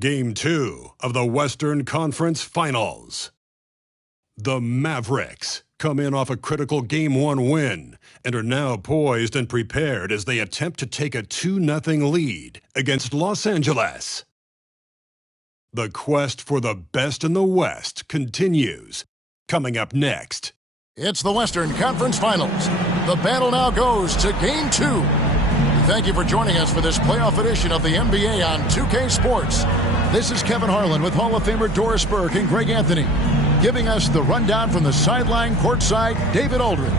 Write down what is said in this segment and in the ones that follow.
Game 2 of the Western Conference Finals. The Mavericks come in off a critical Game 1 win and are now poised and prepared as they attempt to take a 2-0 lead against Los Angeles. The quest for the best in the West continues. Coming up next. It's the Western Conference Finals. The battle now goes to Game 2. Thank you for joining us for this playoff edition of the NBA on 2K Sports. This is Kevin Harlan with Hall of Famer Doris Burke and Greg Anthony, giving us the rundown from the sideline courtside, David Aldridge.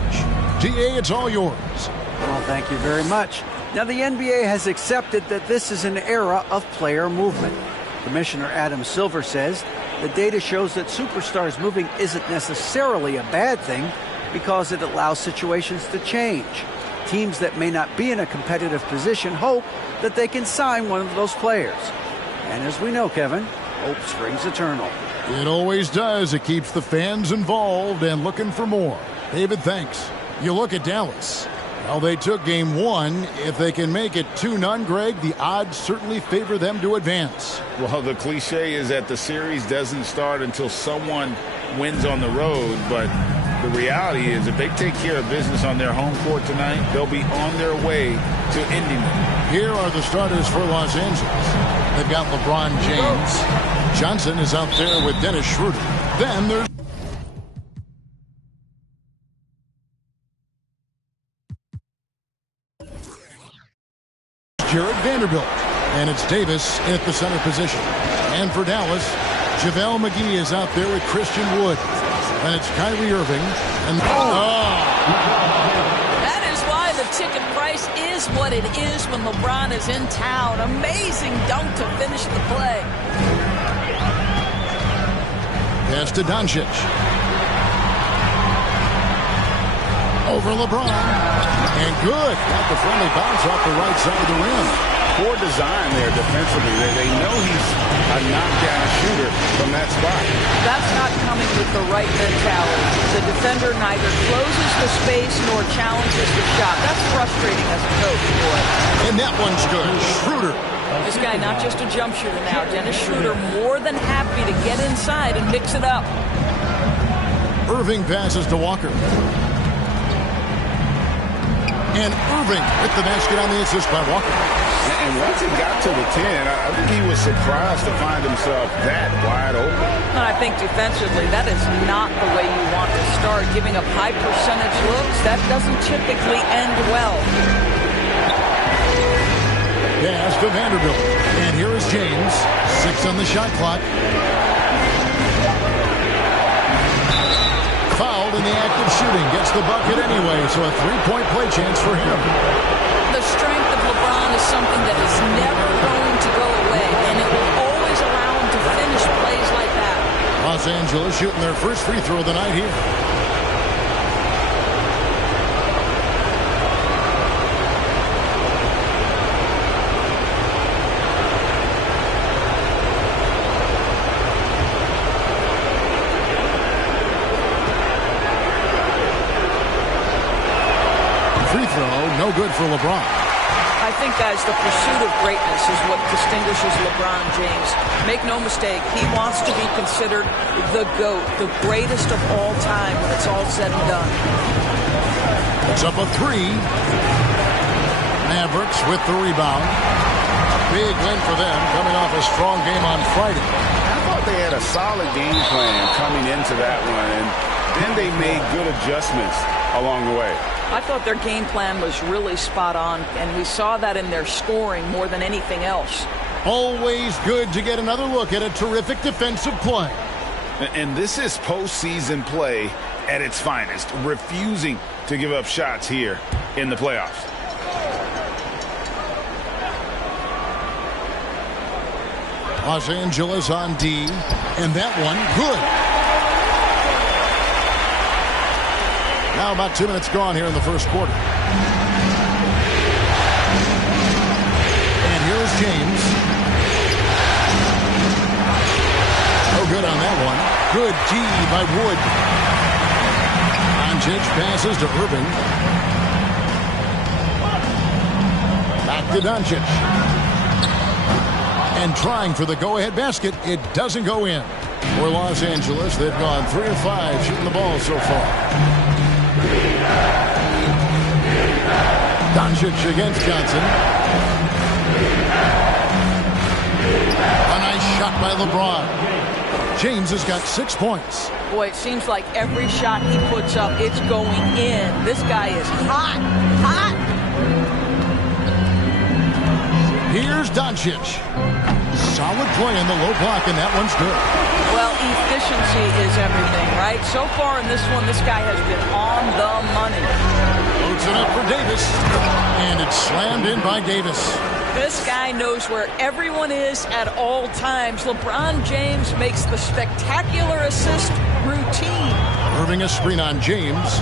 DA, it's all yours. Well, thank you very much. Now, the NBA has accepted that this is an era of player movement. Commissioner Adam Silver says the data shows that superstars moving isn't necessarily a bad thing because it allows situations to change. Teams that may not be in a competitive position hope that they can sign one of those players. And as we know, Kevin, hope springs eternal. It always does. It keeps the fans involved and looking for more. David, thanks. You look at Dallas. Well, they took Game 1. If they can make it 2-0, Greg, the odds certainly favor them to advance. Well, the cliche is that the series doesn't start until someone wins on the road, but the reality is if they take care of business on their home court tonight, they'll be on their way to ending it. Here are the starters for Los Angeles. They've got LeBron James. Johnson is out there with Dennis Schroeder. Then there's Jared Vanderbilt. And it's Davis at the center position. And for Dallas, JaVale McGee is out there with Christian Wood. And it's Kyrie Irving. And That is why the ticket price is what it is when LeBron is in town. Amazing dunk to finish the play. Pass to Doncic. Over LeBron. And good. Got the friendly bounce off the right side of the rim. Poor design there defensively. They know he's a knockdown shooter from that spot. That's not coming with the right mentality. The defender neither closes the space nor challenges the shot. That's frustrating as a coach, boy. And that one's good. Schroeder. This guy, not just a jump shooter now. Dennis Schroeder more than happy to get inside and mix it up. Irving passes to Walker. And Irving with the basket on the assist by Walker. And once he got to the 10, I think he was surprised to find himself that wide open. And I think defensively, that is not the way you want to start. Giving up high percentage looks, that doesn't typically end well. Pass to Vanderbilt. And here is James. 6 on the shot clock. Fouled in the act of shooting. Gets the bucket anyway, so a three-point play chance for him. The strength of LeBron is something that is never going to go away, and it will always allow him to finish plays like that. Los Angeles shooting their first free throw of the night here. Free throw, no good for LeBron. I think, guys, the pursuit of greatness is what distinguishes LeBron James. Make no mistake, he wants to be considered the GOAT, the greatest of all time when it's all said and done. It's up a 3. Mavericks with the rebound. Big win for them, coming off a strong game on Friday. I thought they had a solid game plan coming into that one, and then they made good adjustments along the way. I thought their game plan was really spot on, and we saw that in their scoring more than anything else. Always good to get another look at a terrific defensive play. And this is postseason play at its finest, refusing to give up shots here in the playoffs. Los Angeles on D, and that one good. Now about 2 minutes gone here in the first quarter. And here's James. No good on that one. Good D by Wood. Doncic passes to Irving. Back to Doncic. And trying for the go-ahead basket. It doesn't go in. For Los Angeles, they've gone 3 of 5 shooting the ball so far. Doncic against Johnson. A nice shot by LeBron. James has got 6 points. Boy, it seems like every shot he puts up, it's going in. This guy is hot, hot. Here's Doncic. Solid play in the low block, and that one's good. Well, efficiency is everything, right? So far in this one, this guy has been on the money. Puts it up for Davis, and it's slammed in by Davis. This guy knows where everyone is at all times. LeBron James makes the spectacular assist routine. Irving a screen on James.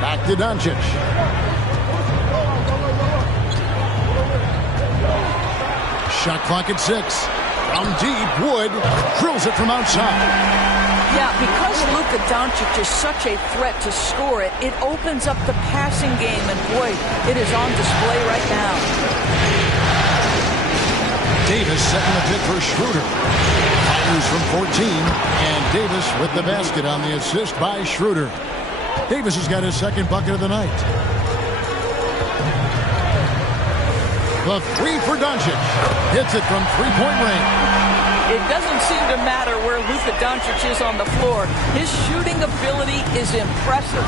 Back to Doncic. Shot clock at 6. From deep, Wood drills it from outside. Yeah, because Luka Doncic is such a threat to score it, it opens up the passing game, and boy, it is on display right now. Davis setting the pick for Schroeder. Fires from 14, and Davis with the basket on the assist by Schroeder. Davis has got his second bucket of the night. The three for Doncic. Hits it from three-point range. It doesn't seem to matter where Luka Doncic is on the floor. His shooting ability is impressive.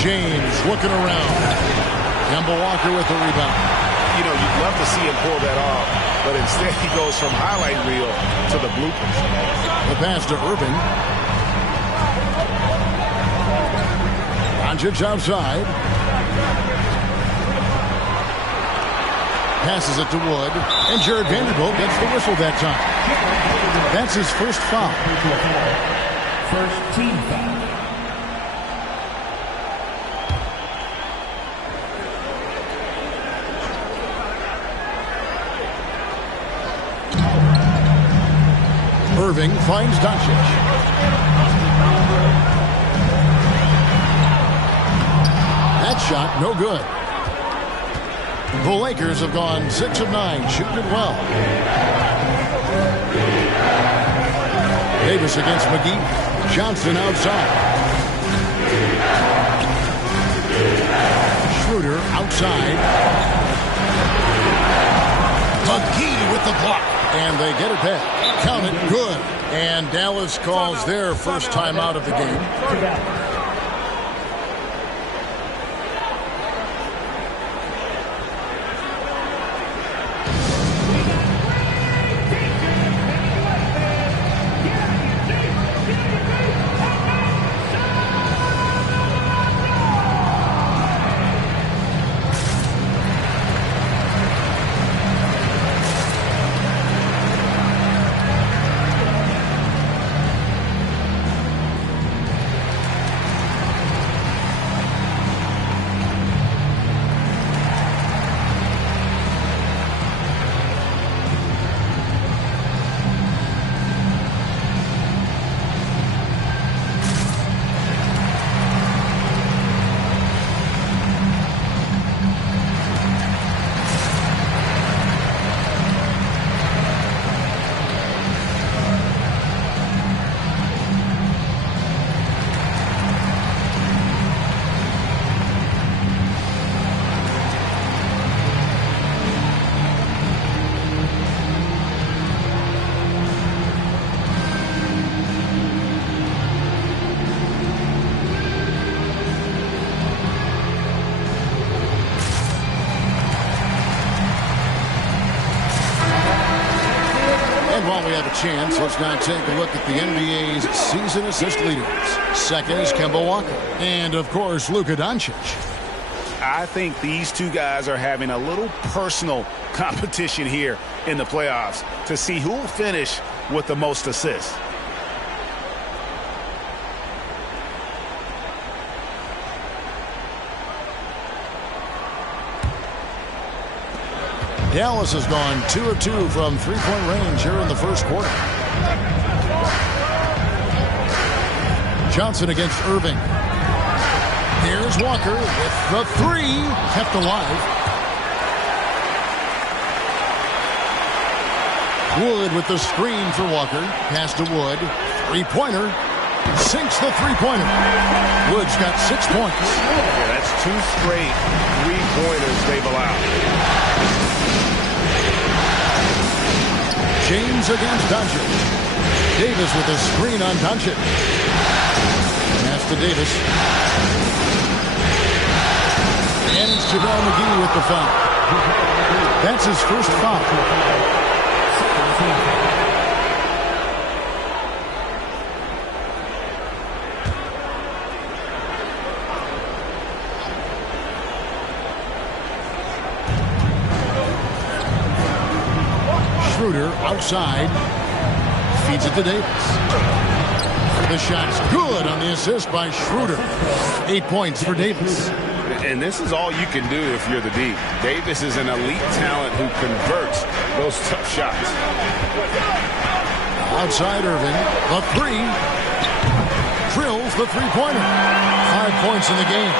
James looking around. Kemba Walker with the rebound. You know, you'd love to see him pull that off, but instead he goes from highlight reel to the bloopers. The pass to Irving. Doncic outside. Passes it to Wood, and Jared Vanderbilt gets the whistle that time. That's his first foul. First team foul. Irving finds Doncic. That shot, no good. The Lakers have gone 6 of 9, shooting it well. Davis against McGee. Johnson outside. Schroeder outside. McGee with the block. And they get it back. Count it, good. And Dallas calls their first time out of the game. Chance. Let's now take a look at the NBA's season assist leaders. Second is Kemba Walker. And, of course, Luka Doncic. I think these two guys are having a little personal competition here in the playoffs to see who will finish with the most assists. Dallas has gone 2 of 2 from three-point range here in the first quarter. Johnson against Irving. Here's Walker with the three. Kept alive. Wood with the screen for Walker. Pass to Wood. Three-pointer. Sinks the three-pointer. Wood's got 6 points. Yeah, that's 2 straight three-pointers they've allowed. James against Doncic. Davis with a screen on Doncic. Pass to Davis. And it's JaVale McGee with the foul. That's his first foul. Schroeder outside. Feeds it to Davis. The shot's good on the assist by Schroeder. 8 points for Davis. And this is all you can do if you're the D. Davis is an elite talent who converts those tough shots. Outside Irving. The three. Drills the three-pointer. 5 points in the game.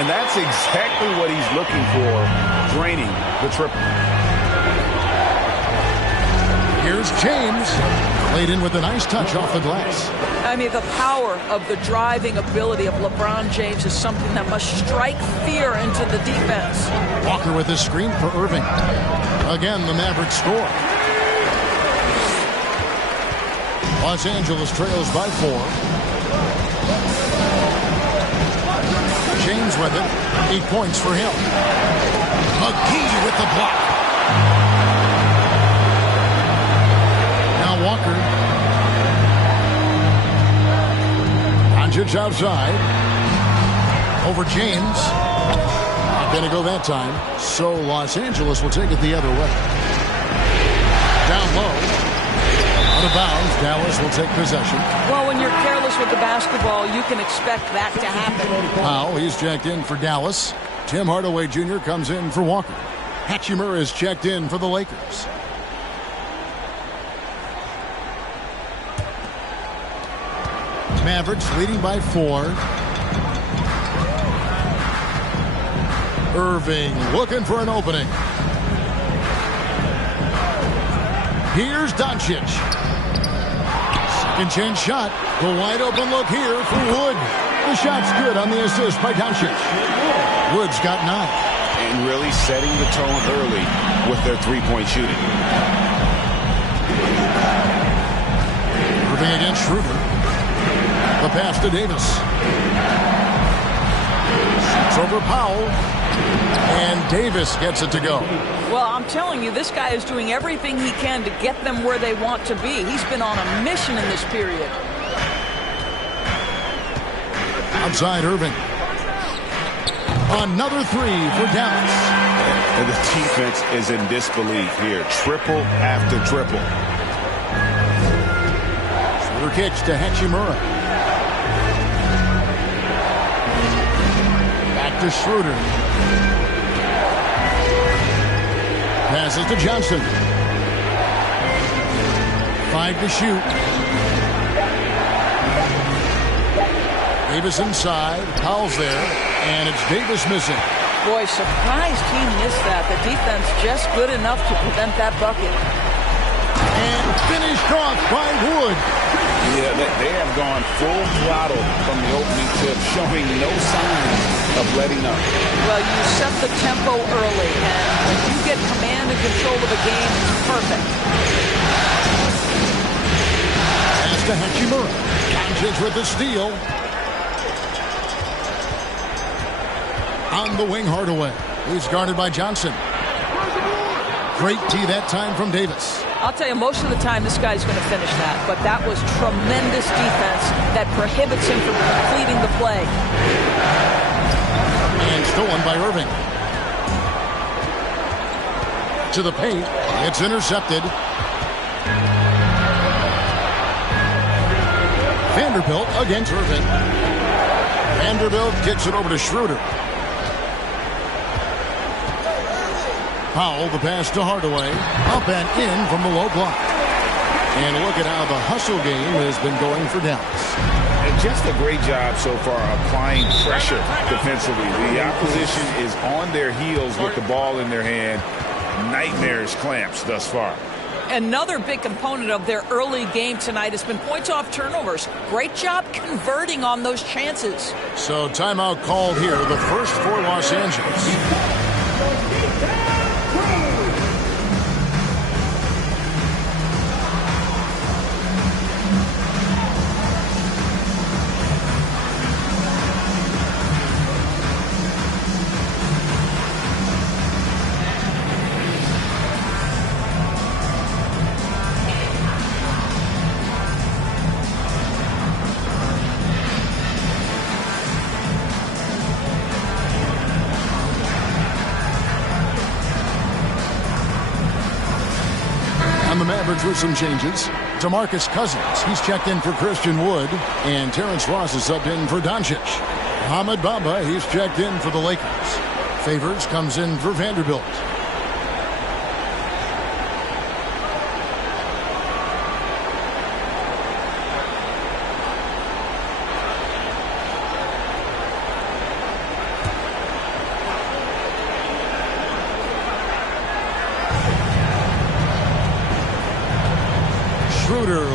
And that's exactly what he's looking for, draining the triple. Here's James. Played in with a nice touch off the glass. I mean, the power of the driving ability of LeBron James is something that must strike fear into the defense. Walker with a screen for Irving. Again, the Mavericks score. Los Angeles trails by 4. James with it. 8 points for him. McGee with the block. Now Walker. Doncic outside. Over James. Not going to go that time. So Los Angeles will take it the other way. Down low. Out of bounds. Dallas will take possession. Well, when you're careless with the basketball, you can expect that to happen. Powell, he's checked in for Dallas. Tim Hardaway Jr. comes in for Walker. Hachimura is checked in for the Lakers. Mavericks leading by 4. Irving looking for an opening. Here's Doncic. Second chance shot. The wide open look here for Wood. The shot's good on the assist by Doncic. Wood's got 9. And really setting the tone early with their three-point shooting. Irving against Schroeder. The pass to Davis. Shoots over Powell. And Davis gets it to go. Well, I'm telling you, this guy is doing everything he can to get them where they want to be. He's been on a mission in this period. Outside Irving. Another three for Dallas. And the defense is in disbelief here. Triple after triple. Schroeder kicks to Hachimura. Back to Schroeder. Passes to Johnson. 5 to shoot. Davis inside. Powell's there. And it's Davis missing. Boy, surprised he missed that. The defense just good enough to prevent that bucket. And finished off by Wood. Yeah, they have gone full throttle from the opening tip, showing no signs of letting up. Well, you set the tempo early, and when you get command and control of the game, it's perfect. Pass to Hachimura. Doncic with the steal. On the wing, Hardaway. He's guarded by Johnson. Great tee that time from Davis. I'll tell you, most of the time this guy's going to finish that, but that was tremendous defense that prohibits him from completing the play. And stolen by Irving. To the paint. It's intercepted. Vanderbilt against Irving. Vanderbilt kicks it over to Schroeder. Powell, the pass to Hardaway. Up and in from the low block. And look at how the hustle game has been going for Dallas. And just a great job so far applying pressure defensively. The opposition is on their heels with the ball in their hand. Nightmarish clamps thus far. Another big component of their early game tonight has been points off turnovers. Great job converting on those chances. So timeout called here, the first for Los Angeles. The Mavericks with some changes. DeMarcus Cousins, he's checked in for Christian Wood, and Terrence Ross is subbed in for Doncic. Ahmed Bamba, he's checked in for the Lakers. Favors comes in for Vanderbilt.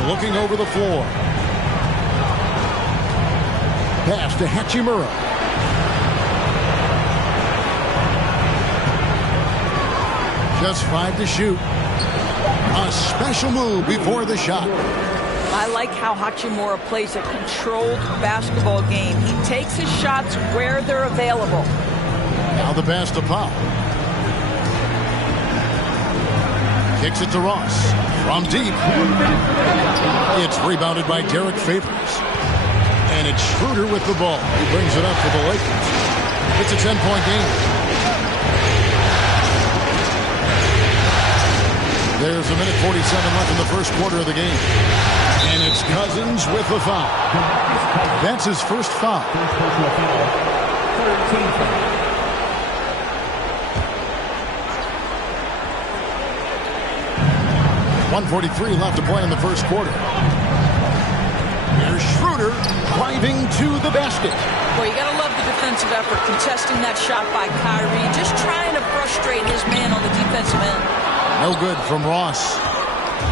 Looking over the floor. Pass to Hachimura. Just 5 to shoot. A special move before the shot. I like how Hachimura plays a controlled basketball game. He takes his shots where they're available. Now the pass to Powell. Kicks it to Ross. From deep. It's rebounded by Derek Favors. And it's Schroeder with the ball. He brings it up for the Lakers. It's a 10-point game. There's a minute 47 left in the first quarter of the game. And it's Cousins with the foul. That's his first foul. 1:43 left to play in the first quarter. Here's Schroeder driving to the basket. Well, you got to love the defensive effort, contesting that shot by Kyrie, just trying to frustrate his man on the defensive end. No good from Ross.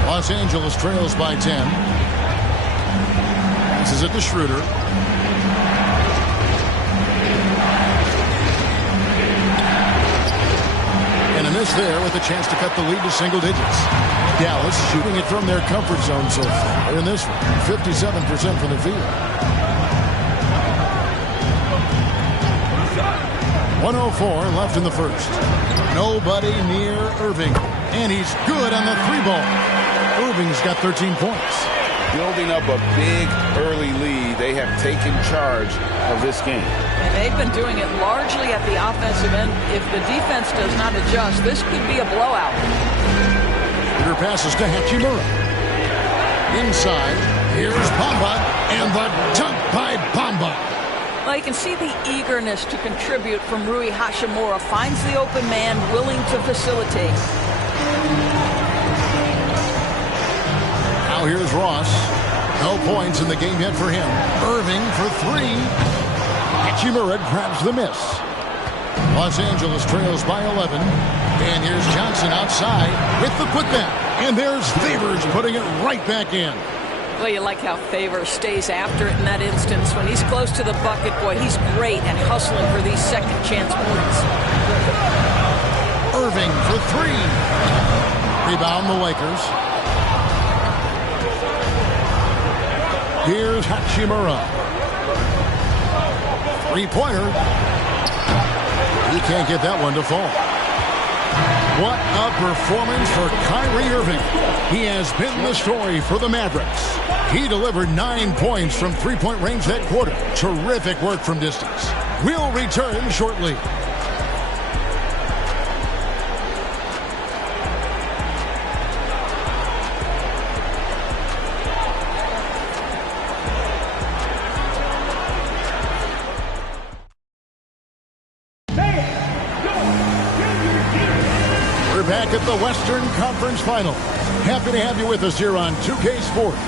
Los Angeles trails by 10. Passes it to Schroeder. And a miss there with a chance to cut the lead to single digits. Dallas shooting it from their comfort zone so far in this one. 57% from the field. 1:04 left in the first. Nobody near Irving. And he's good on the 3-ball. Irving's got 13 points. Building up a big early lead. They have taken charge of this game. And they've been doing it largely at the offensive end. If the defense does not adjust, this could be a blowout. Peter passes to Hachimura. Inside, here's Bamba, and the dunk by Bamba. Well, you can see the eagerness to contribute from Rui Hachimura. Finds the open man, willing to facilitate. Now here's Ross. No points in the game yet for him. Irving for 3. Hachimura grabs the miss. Los Angeles trails by 11. And here's Johnson outside with the putback. And there's Favors putting it right back in. Well, you like how Favors stays after it in that instance. When he's close to the bucket, boy, he's great at hustling for these second chance points. Irving for 3. Rebound the Lakers. Here's Hachimura. 3-pointer. He can't get that one to fall. What a performance for Kyrie Irving. He has been the story for the Mavericks. He delivered 9 points from three-point range that quarter. Terrific work from distance. We'll return shortly. Back at the Western Conference Final. Happy to have you with us here on 2K Sports.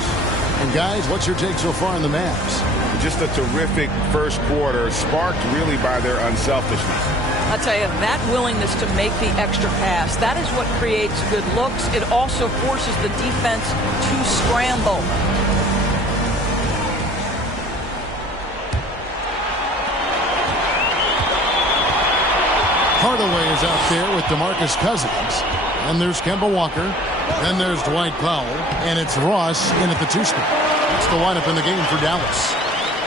And guys, what's your take so far on the Mavs? just a terrific first quarter, sparked really by their unselfishness. I tell you, that willingness to make the extra pass, that is what creates good looks. It also forces the defense to scramble. Hardaway is out there with DeMarcus Cousins. And there's Kemba Walker. Then there's Dwight Powell. And it's Ross in at the 2 spot. That's the lineup in the game for Dallas.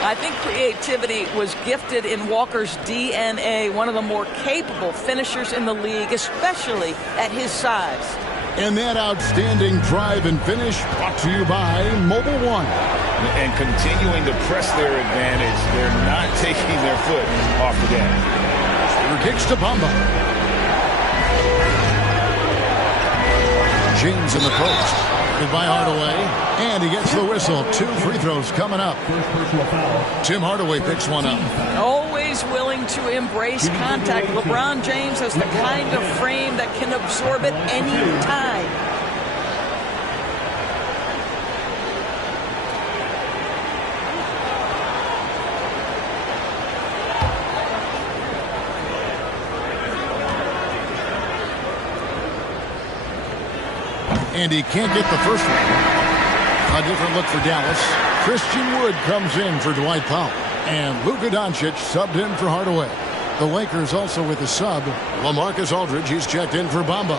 I think creativity was gifted in Walker's DNA, one of the more capable finishers in the league, especially at his size. And that outstanding drive and finish brought to you by Mobile One. And continuing to press their advantage, they're not taking their foot off the gas. Kicks to Bamba. James in the post. Goodbye Hardaway. And he gets the whistle. 2 free throws coming up. Tim Hardaway picks one up. Always willing to embrace contact. LeBron James has the kind of frame that can absorb it any time. And he can't get the first one. A different look for Dallas. Christian Wood comes in for Dwight Powell. And Luka Doncic subbed in for Hardaway. The Lakers also with a sub. LaMarcus Aldridge, he's checked in for Bamba.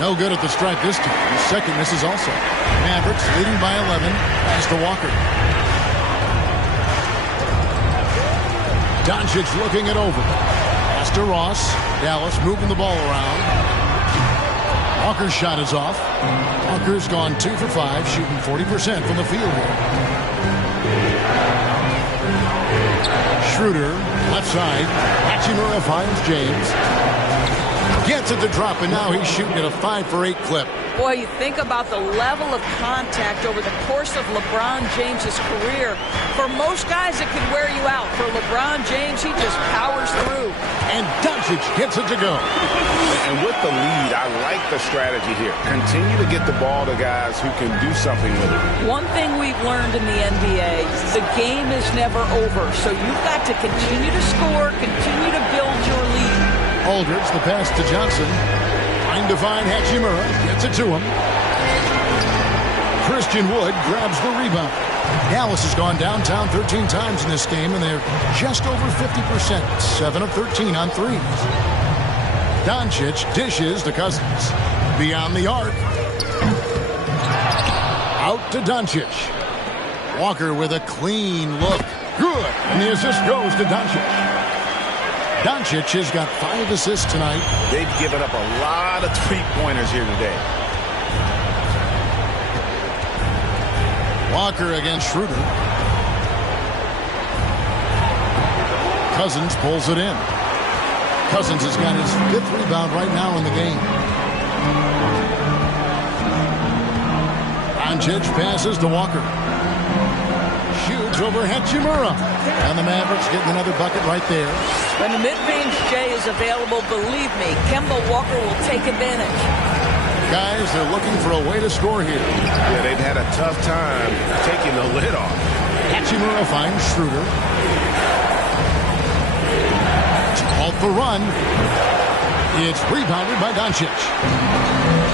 No good at the stripe this time. The second misses also. Mavericks leading by 11. Pass to Walker. Doncic looking it over. Pass to Ross. Dallas moving the ball around. Walker's shot is off. Walker's gone 2 for 5, shooting 40% from the field here. Schroeder, left side. Hachimura finds James. Gets it to drop, and now he's shooting at a 5 for 8 clip. Boy, you think about the level of contact over the course of LeBron James's career. For most guys, it can wear you out. For LeBron James, he just powers through. And Doncic gets it to go. And with the lead, I like the strategy here. Continue to get the ball to guys who can do something with it. One thing we've learned in the NBA, the game is never over. So you've got to continue to score, continue to build your lead. Aldridge, the pass to Johnson. Trying to find Hachimura. Gets it to him. Christian Wood grabs the rebound. Dallas has gone downtown 13 times in this game, and they're just over 50%. 7 of 13 on threes. Doncic dishes to Cousins. Beyond the arc. Out to Doncic. Walker with a clean look. Good. And the assist goes to Doncic. Doncic has got 5 assists tonight. They've given up a lot of three-pointers here today. Walker against Schroeder. Cousins pulls it in. Cousins has got his 5th rebound right now in the game. Doncic passes to Walker. Shoots over Hachimura. And the Mavericks getting another bucket right there. When the mid-range J is available, believe me, Kemba Walker will take advantage. Guys, they're looking for a way to score here. Yeah, they've had a tough time taking the lid off. Hachimura finds Schroeder. To halt the run. It's rebounded by Doncic.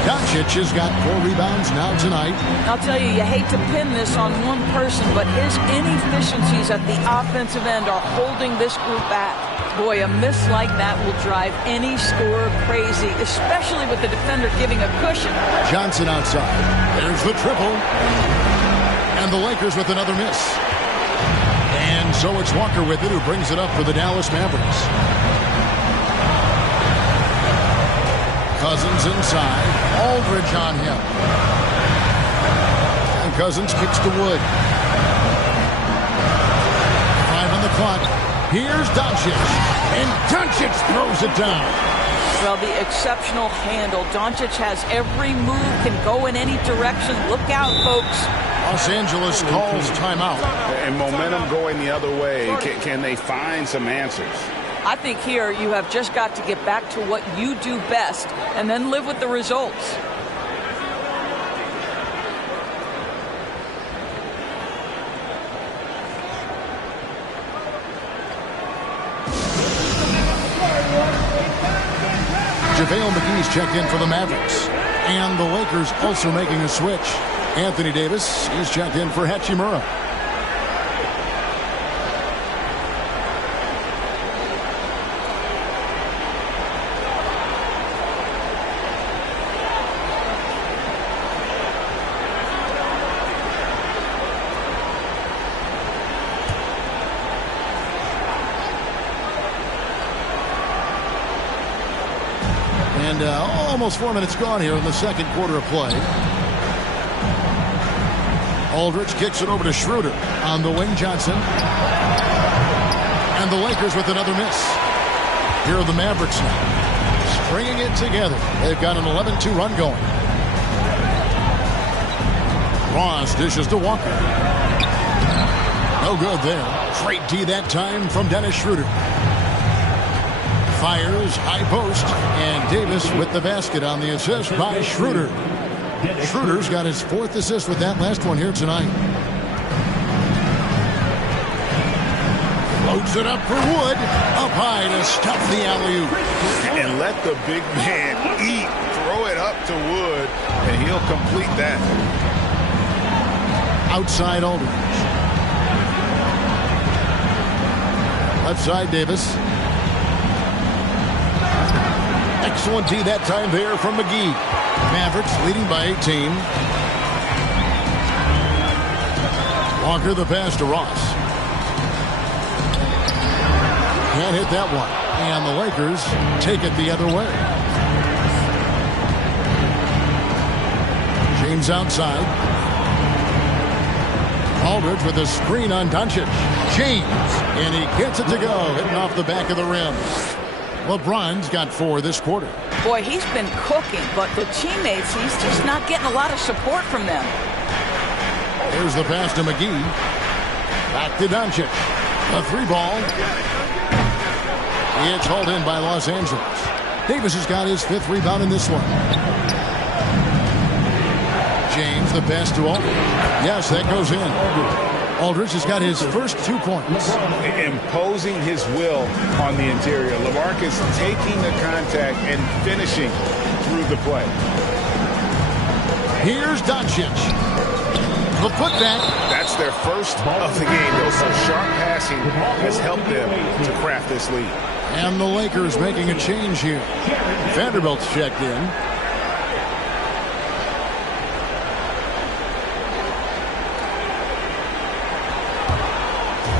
Doncic has got 4 rebounds now tonight. I'll tell you, you hate to pin this on one person, but his inefficiencies at the offensive end are holding this group back. Boy, a miss like that will drive any scorer crazy, especially with the defender giving a cushion. Johnson outside. There's the triple. And the Lakers with another miss. And so it's Walker with it, who brings it up for the Dallas Mavericks. Cousins inside. Aldridge on him. And Cousins kicks to Wood. 5 on the clock. Here's Doncic. And Doncic throws it down. Well, the exceptional handle. Doncic has every move, can go in any direction. Look out, folks. Los Angeles calls timeout. And momentum going the other way. Can they find some answers? I think here you have just got to get back to what you do best and then live with the results. JaVale McGee's checked in for the Mavericks. And the Lakers also making a switch. Anthony Davis is checked in for Hachimura. And almost 4 minutes gone here in the second quarter of play. Aldridge kicks it over to Schroeder. On the wing, Johnson. And the Lakers with another miss. Here are the Mavericks now, stringing it together. They've got an 11-2 run going. Ross dishes to Walker. No good there. Straight D that time from Dennis Schroeder. Fires, high post, and Davis with the basket on the assist by Schroeder. Schroeder's got his 4th assist with that last one here tonight. Floats it up for Wood. Up high to stuff the alley-oop. And let the big man eat. Throw it up to Wood, and he'll complete that. Outside Aldridge. Left side Davis. Excellent D that time there from McGee. Mavericks leading by 18. Walker the pass to Ross. Can't hit that one. And the Lakers take it the other way. James outside. Aldridge with a screen on Doncic. James. And he gets it to go. Hitting off the back of the rim. LeBron's got 4 this quarter. Boy, he's been cooking, but the teammates, he's just not getting a lot of support from them. Here's the pass to McGee. Back to Doncic. A 3-ball. It's hauled in by Los Angeles. Davis has got his 5th rebound in this one. James, the pass to Aldridge. Yes, that goes in. Aldridge has got his first 2 points. Imposing his will on the interior. LaMarcus taking the contact and finishing through the play. Here's Doncic. The putback. That's their first of the game, though. So sharp passing has helped them to craft this lead. And the Lakers making a change here. Vanderbilt's checked in.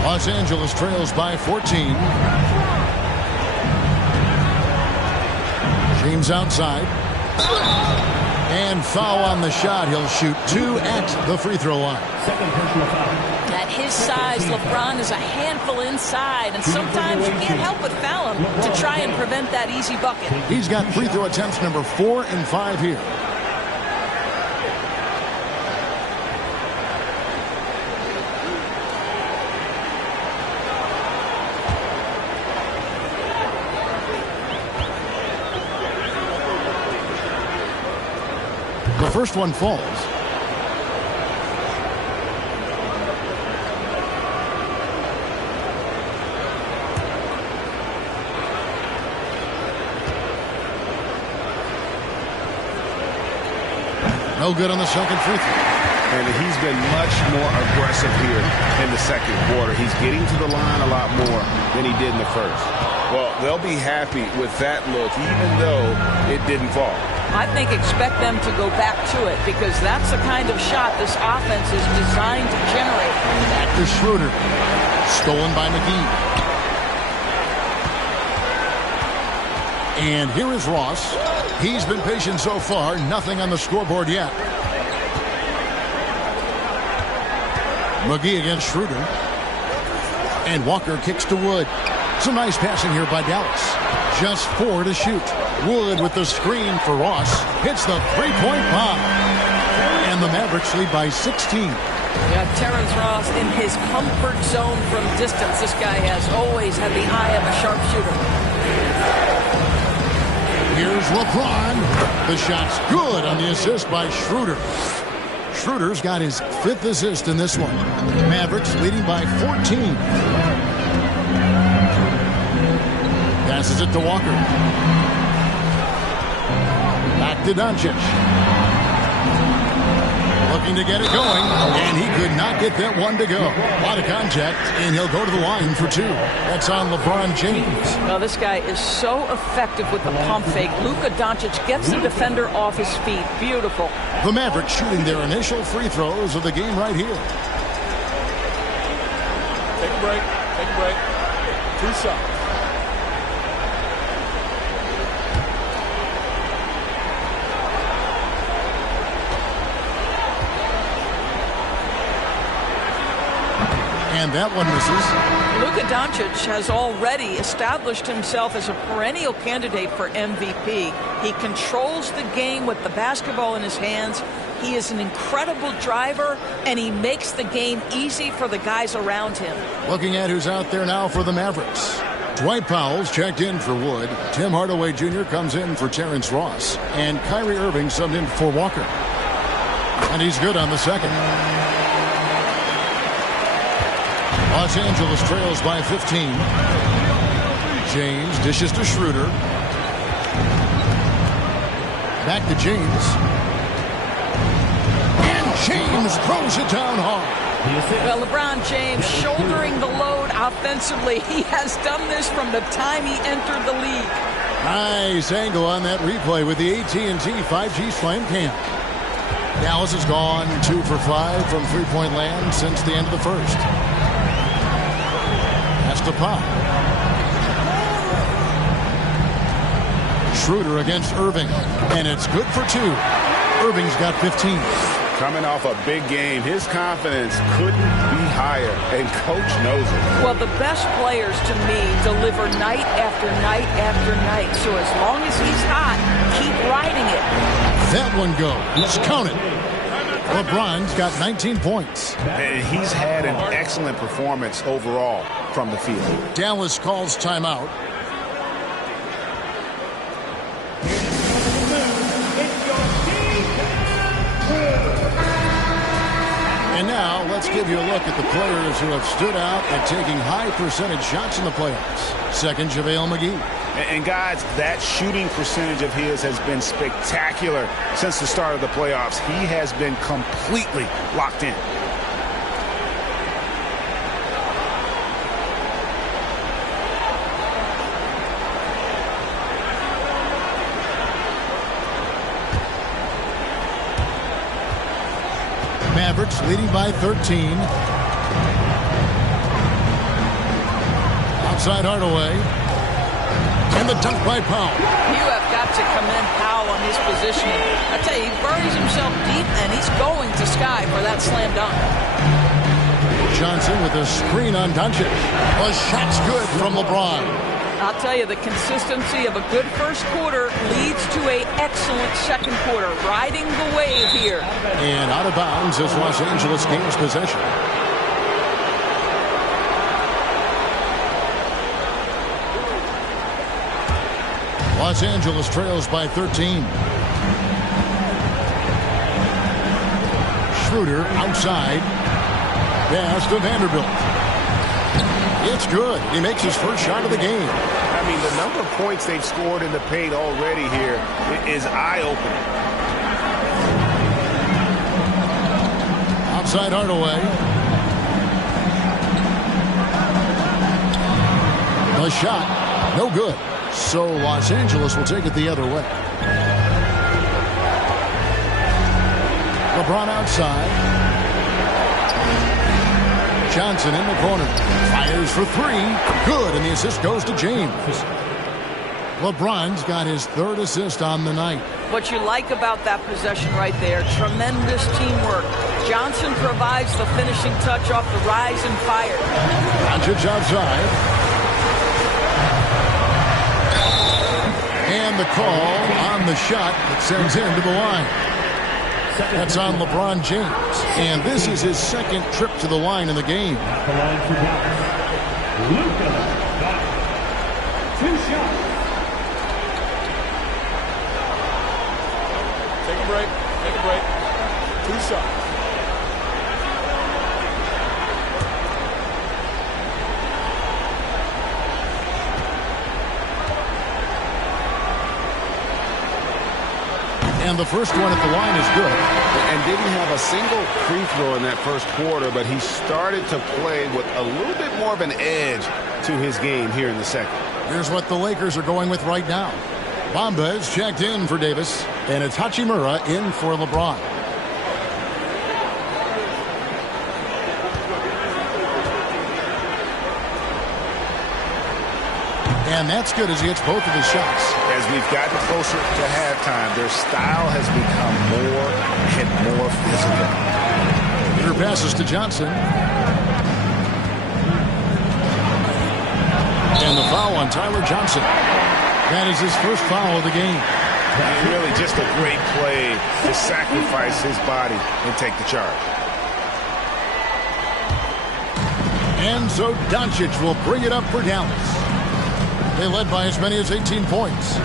Los Angeles trails by 14. James outside. And foul on the shot. He'll shoot 2 at the free throw line. At his size, LeBron is a handful inside, and sometimes you can't help but foul him to try and prevent that easy bucket. He's got free throw attempts number 4 and 5 here. The first one falls. No good on the second free throw. And he's been much more aggressive here in the second quarter. He's getting to the line a lot more than he did in the first. Well, they'll be happy with that look, even though it didn't fall. I think expect them to go back to it because that's the kind of shot this offense is designed to generate. Back to Schroeder. Stolen by McGee. And here is Ross. He's been patient so far. Nothing on the scoreboard yet. McGee against Schroeder. And Walker kicks to Wood. Some nice passing here by Dallas. Just 4 to shoot. Wood with the screen for Ross. Hits the 3-point bomb. And the Mavericks lead by 16. Yeah, Terrence Ross in his comfort zone from distance. This guy has always had the eye of a sharpshooter. Here's LeBron. The shot's good on the assist by Schroeder. Schroeder's got his 5th assist in this one. Mavericks leading by 14. Passes it to Walker. Back to Doncic. Looking to get it going, and he could not get that one to go. A lot of contact, and he'll go to the line for 2. That's on LeBron James. Well, this guy is so effective with the pump fake. Luka Doncic gets the defender off his feet. Beautiful. The Mavericks shooting their initial free throws of the game right here. Take a break. Take a break. 2 shots. And that one misses. Luka Doncic has already established himself as a perennial candidate for MVP. He controls the game with the basketball in his hands. He is an incredible driver, and he makes the game easy for the guys around him. Looking at who's out there now for the Mavericks. Dwight Powell's checked in for Wood. Tim Hardaway Jr. comes in for Terrence Ross. And Kyrie Irving subbed in for Walker. And he's good on the second. Los Angeles trails by 15. James dishes to Schroeder. Back to James. And James throws it down hard. Well, LeBron James shouldering the load offensively. He has done this from the time he entered the league. Nice angle on that replay with the AT&T 5G Slam Cam. Dallas has gone 2 for 5 from three-point land since the end of the first. To Pop. Schroeder against Irving, and it's good for 2. Irving's got 15. Coming off a big game, his confidence couldn't be higher, and coach knows it. Well, the best players, to me, deliver night after night after night. So as long as he's hot, keep riding it. That one goes. Count it. LeBron's got 19 points. And he's had an excellent performance overall from the field. Dallas calls timeout. And now let's give you a look at the players who have stood out at taking high percentage shots in the playoffs. Second, JaVale McGee. And guys, that shooting percentage of his has been spectacular since the start of the playoffs. He has been completely locked in. Mavericks leading by 13. Outside Hardaway. And the dunk by Powell. You have got to commend Powell on his positioning. I tell you, he buries himself deep, and he's going to sky for that slam dunk. Johnson with a screen on Doncic. A shot's good from LeBron. I'll tell you, the consistency of a good first quarter leads to an excellent second quarter, riding the wave here. And out of bounds as Los Angeles gains possession. Los Angeles trails by 13. Schroeder outside. Pass to Vanderbilt. It's good. He makes his first shot of the game. I mean, the number of points they've scored in the paint already here is eye-opening. Outside Hardaway. The shot. No good. So Los Angeles will take it the other way. LeBron outside. Johnson in the corner. Fires for 3. Good, and the assist goes to James. LeBron's got his 3rd assist on the night. What you like about that possession right there, tremendous teamwork. Johnson provides the finishing touch off the rise and fire. Doncic outside. And the call on the shot that sends him to the line. That's on LeBron James. And this is his second trip to the line in the game. Luka, 2 shots. Take a break. Take a break. 2 shots. And the first one at the line is good. And didn't have a single free throw in that first quarter, but he started to play with a little bit more of an edge to his game here in the second. Here's what the Lakers are going with right now. Bamba is checked in for Davis, and it's Hachimura in for LeBron. And that's good as he hits both of his shots. As we've gotten closer to halftime, their style has become more and more physical. Peter passes to Johnson. And the foul on Tyler Johnson. That is his first foul of the game. Really just a great play to sacrifice his body and take the charge. And so Doncic will bring it up for Dallas. They led by as many as 18 points.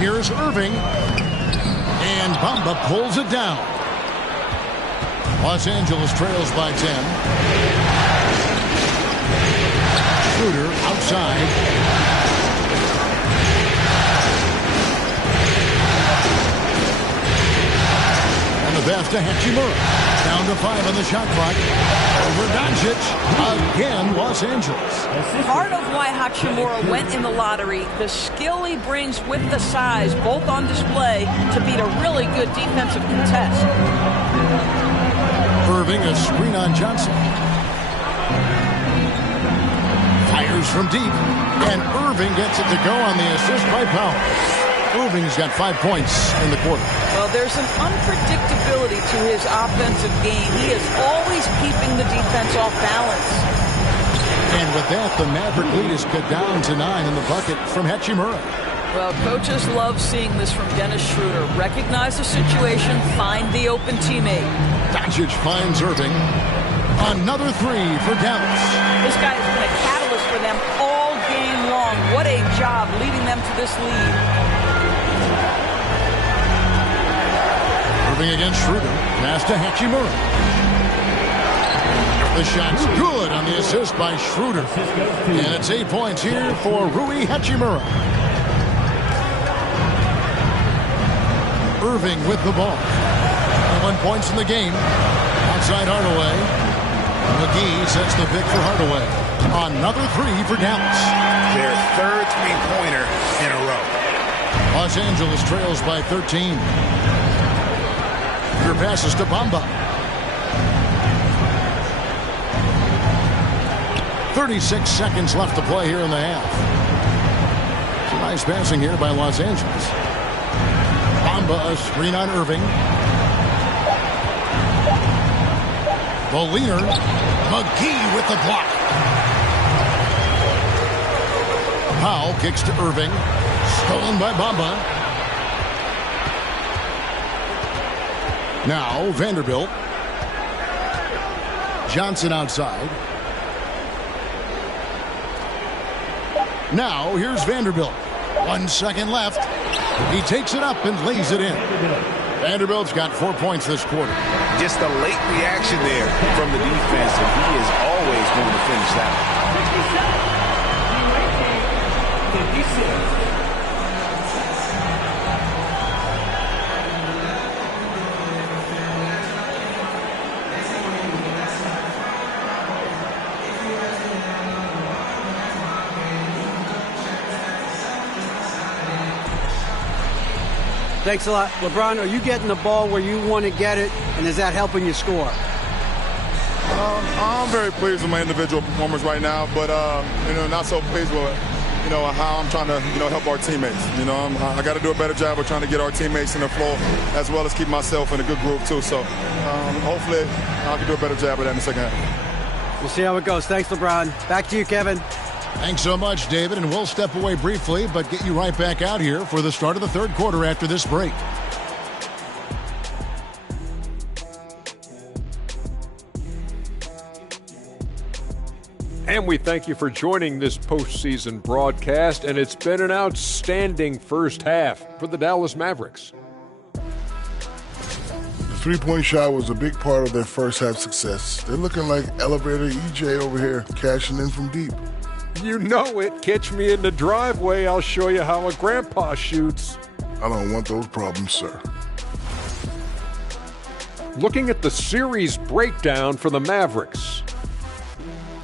Here's Irving. And Bamba pulls it down. Los Angeles trails by 10. Schroeder outside. And the pass to Hachimura. Down to 5 on the shot clock. Over Doncic. Again, Los Angeles. Part of why Hachimura went in the lottery, the skill he brings with the size, both on display to beat a really good defensive contest. Irving, a screen on Johnson. Fires from deep. And Irving gets it to go on the assist by Powell. Irving's got 5 points in the quarter. Well, there's an unpredictability to his offensive game. He is always keeping the defense off balance. And with that, the Maverick lead is cut down to 9 in the bucket from Hachimura. Well, coaches love seeing this from Dennis Schroeder. Recognize the situation, find the open teammate. Doncic finds Irving. Another 3 for Dallas. This guy has been a catalyst for them all game long. What a job leading them to this lead. Irving against Schroeder. Pass to Hachimura. The shot's good on the assist by Schroeder. And it's 8 points here for Rui Hachimura. Irving with the ball. 1 point in the game. Outside Hardaway. McGee sets the pick for Hardaway. Another 3 for Dallas. Their third three-pointer in a row. Los Angeles trails by 13. Your passes to Bamba. 36 seconds left to play here in the half. It's a nice passing here by Los Angeles. Bamba, a screen on Irving. The leader, McGee with the block. Powell kicks to Irving. Stolen by Bamba. Now Vanderbilt. Johnson outside. Now here's Vanderbilt. 1 second left. He takes it up and lays it in. Vanderbilt's got 4 points this quarter. Just a late reaction there from the defense, and he is always going to finish that. 56. Thanks a lot. LeBron, are you getting the ball where you want to get it, and is that helping you score? I'm very pleased with my individual performance right now, but not so pleased with how I'm trying to help our teammates. I got to do a better job of trying to get our teammates in the flow, as well as keep myself in a good group too. So hopefully I can do a better job of that in the second half. We'll see how it goes. Thanks, LeBron. Back to you, Kevin. Thanks so much, David, and we'll step away briefly, but get you right back out here for the start of the third quarter after this break. And we thank you for joining this postseason broadcast, and it's been an outstanding first half for the Dallas Mavericks. The three-point shot was a big part of their first half success. They're looking like Elevator EJ over here, cashing in from deep. You know it. Catch me in the driveway. I'll show you how a grandpa shoots. I don't want those problems, sir. Looking at the series breakdown for the Mavericks.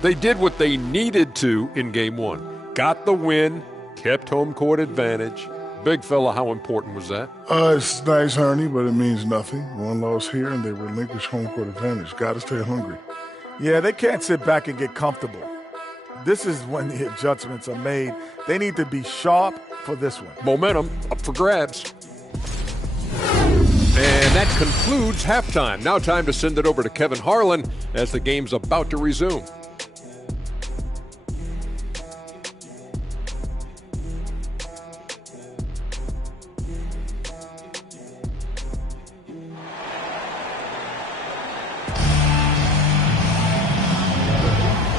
They did what they needed to in Game 1. Got the win, kept home court advantage. Big fella, how important was that? It's nice, Ernie, but it means nothing. One loss here, and they relinquish home court advantage. Got to stay hungry. Yeah, they can't sit back and get comfortable. This is when the adjustments are made. They need to be sharp for this one. Momentum up for grabs. And that concludes halftime. Now time to send it over to Kevin Harlan as the game's about to resume.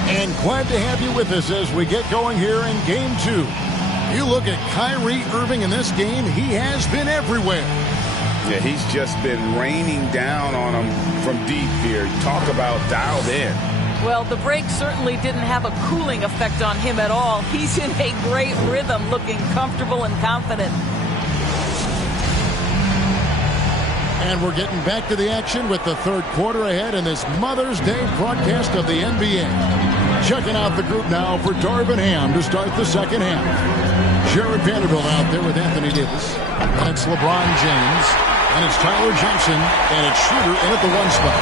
And glad to have you with us as we get going here in Game 2. You look at Kyrie Irving in this game, he has been everywhere. Yeah, he's just been raining down on him from deep here. Talk about dialed in. Well, the break certainly didn't have a cooling effect on him at all. He's in a great rhythm, looking comfortable and confident. And we're getting back to the action with the third quarter ahead in this Mother's Day broadcast of the NBA. Checking out the group now for Darvin Ham to start the second half. Jared Vanderbilt out there with Anthony Davis. And it's LeBron James. And it's Tyler Johnson. And it's Schroeder in at the one spot.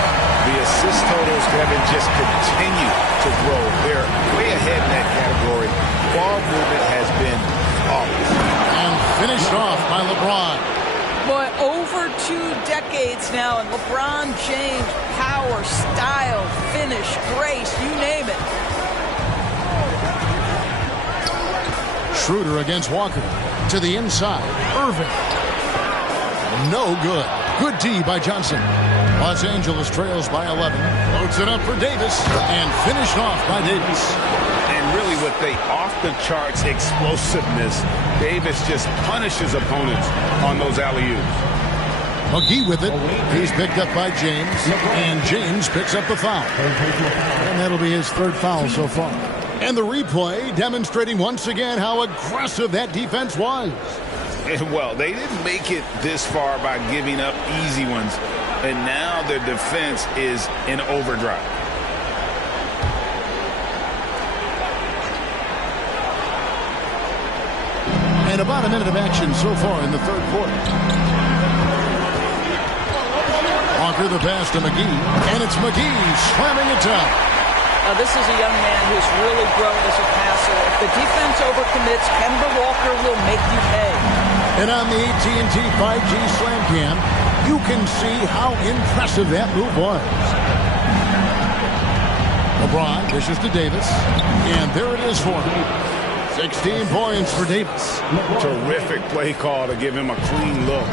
The assist totals, Kevin, just continue to grow. They're way ahead in that category. Ball movement has been flawless. And finished off by LeBron. Boy, over 2 decades now, and LeBron James, power, style, finish, grace, you name it. Schroeder against Walker. To the inside. Irving. No good. Good D by Johnson. Los Angeles trails by 11. Loads it up for Davis. And finished off by Davis. And really with the off-the-charts explosiveness, Davis just punishes opponents on those alley-oops. McGee with it. He's picked up by James. And James picks up the foul. And that'll be his third foul so far. And the replay demonstrating once again how aggressive that defense was. Well, they didn't make it this far by giving up easy ones. And now their defense is in overdrive. And about a minute of action so far in the third quarter. Walker the pass to McGee. And it's McGee slamming it down. This is a young man who's really grown as a passer. If the defense overcommits, Kemba Walker will make you pay. And on the AT&T 5G Slam Cam, you can see how impressive that move was. LeBron dishes to Davis. And there it is for him. 16 points for Davis. Terrific play call to give him a clean look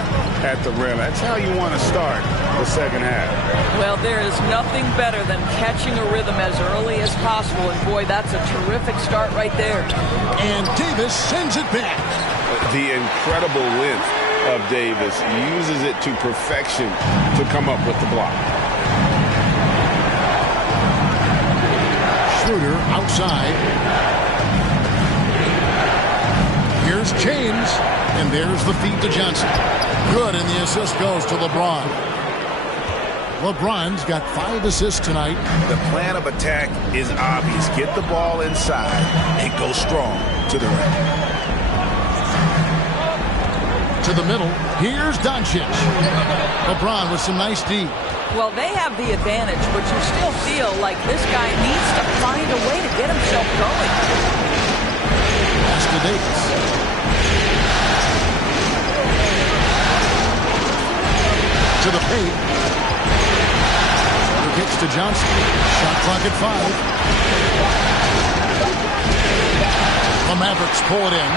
at the rim. That's how you want to start the second half. Well, there is nothing better than catching a rhythm as early as possible. And boy, that's a terrific start right there. And Davis sends it back. The incredible length of Davis uses it to perfection to come up with the block. Schroeder outside. Here's James, and there's the feed to Johnson. Good, and the assist goes to LeBron. LeBron's got 5 assists tonight. The plan of attack is obvious. Get the ball inside and go strong to the rim. To the middle, here's Doncic. LeBron with some nice D. Well, they have the advantage, but you still feel like this guy needs to find a way to get himself going. Pass to Davis. To the paint. Kicks to Johnson. Shot clock at 5. The Mavericks pull it in.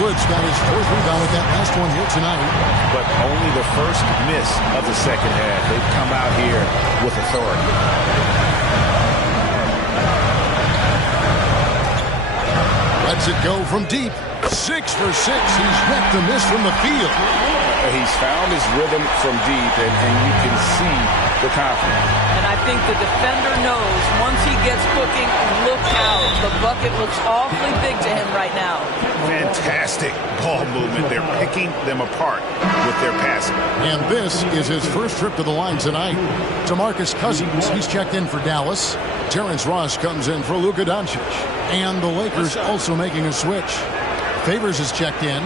Woods got his 4th rebound with that last one here tonight. But only the first miss of the second half. They've come out here with authority. lets it go from deep. 6 for 6. He's yet to miss from the field. He's found his rhythm from deep, and you can see the confidence. And I think the defender knows once he gets cooking, look out. The bucket looks awfully big to him right now. Fantastic ball movement. They're picking them apart with their passing. And this is his first trip to the line tonight. DeMarcus Cousins, he's checked in for Dallas. Terrence Ross comes in for Luka Doncic. And the Lakers also making a switch. Favors is checked in.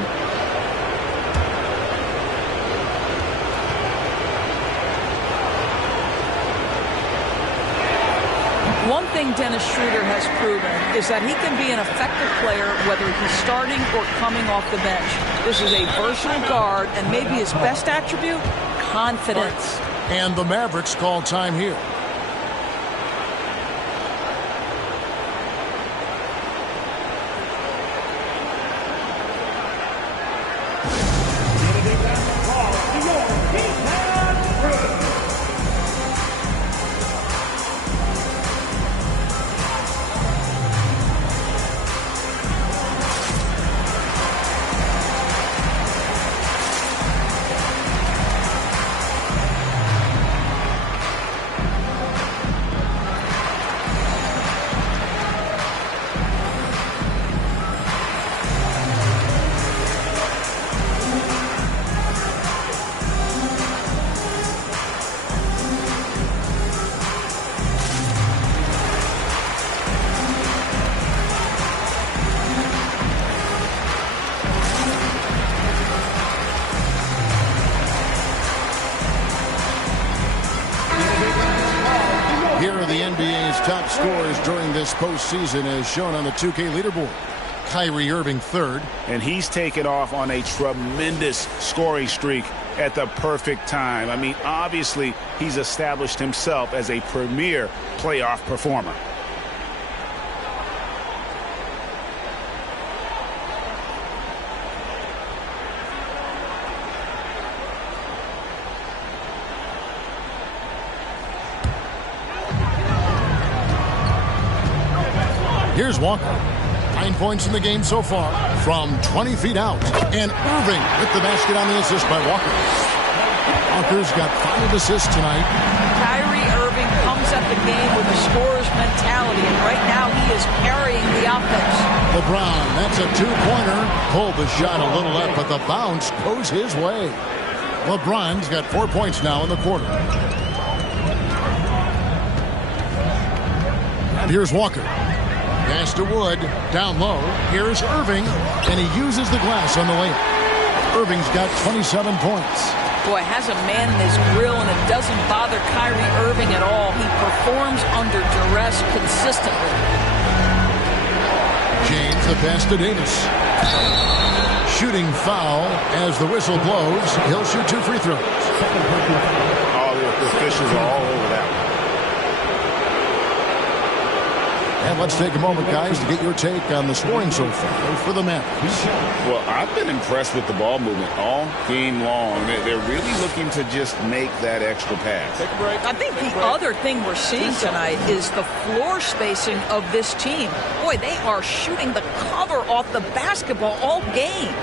One thing Dennis Schroeder has proven is that he can be an effective player whether he's starting or coming off the bench. This is a versatile guard, and maybe his best attribute, confidence. And the Mavericks call time here. Here are the NBA's top scorers during this postseason as shown on the 2K leaderboard. Kyrie Irving third. And he's taken off on a tremendous scoring streak at the perfect time. I mean, obviously, he's established himself as a premier playoff performer. Here's Walker. 9 points in the game so far from 20 feet out. And Irving with the basket on the assist by Walker. Walker's got 5 assists tonight. Kyrie Irving comes at the game with a scorer's mentality, and right now he is carrying the offense. LeBron, that's a 2-pointer. Pulled the shot a little left, but the bounce goes his way. LeBron's got 4 points now in the quarter. And here's Walker. Pass to Wood, down low. Here's Irving, and he uses the glass on the layup. Irving's got 27 points. Boy, has a man in his grill, and it doesn't bother Kyrie Irving at all. He performs under duress consistently. James, the pass to Davis. Shooting foul as the whistle blows. He'll shoot 2 free throws. All the officials are all over that one. And let's take a moment, guys, to get your take on the scoring so far for the Mavericks. Well, I've been impressed with the ball movement all game long. They're really looking to just make that extra pass. Take a break. I think the other thing we're seeing tonight is the floor spacing of this team. Boy, they are shooting the cover off the basketball all game.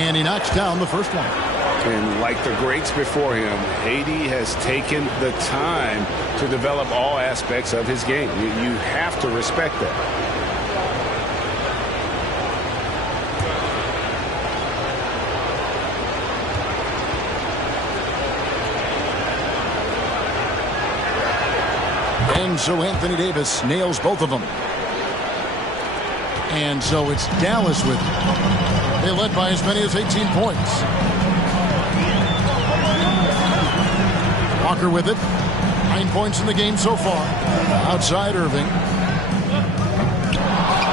And he knocks down the first one. And like the greats before him, Haiti has taken the time to develop all aspects of his game. You have to respect that. And so Anthony Davis nails both of them. And so it's Dallas with it. They led by as many as 18 points. Walker with it. 9 points in the game so far. Outside Irving.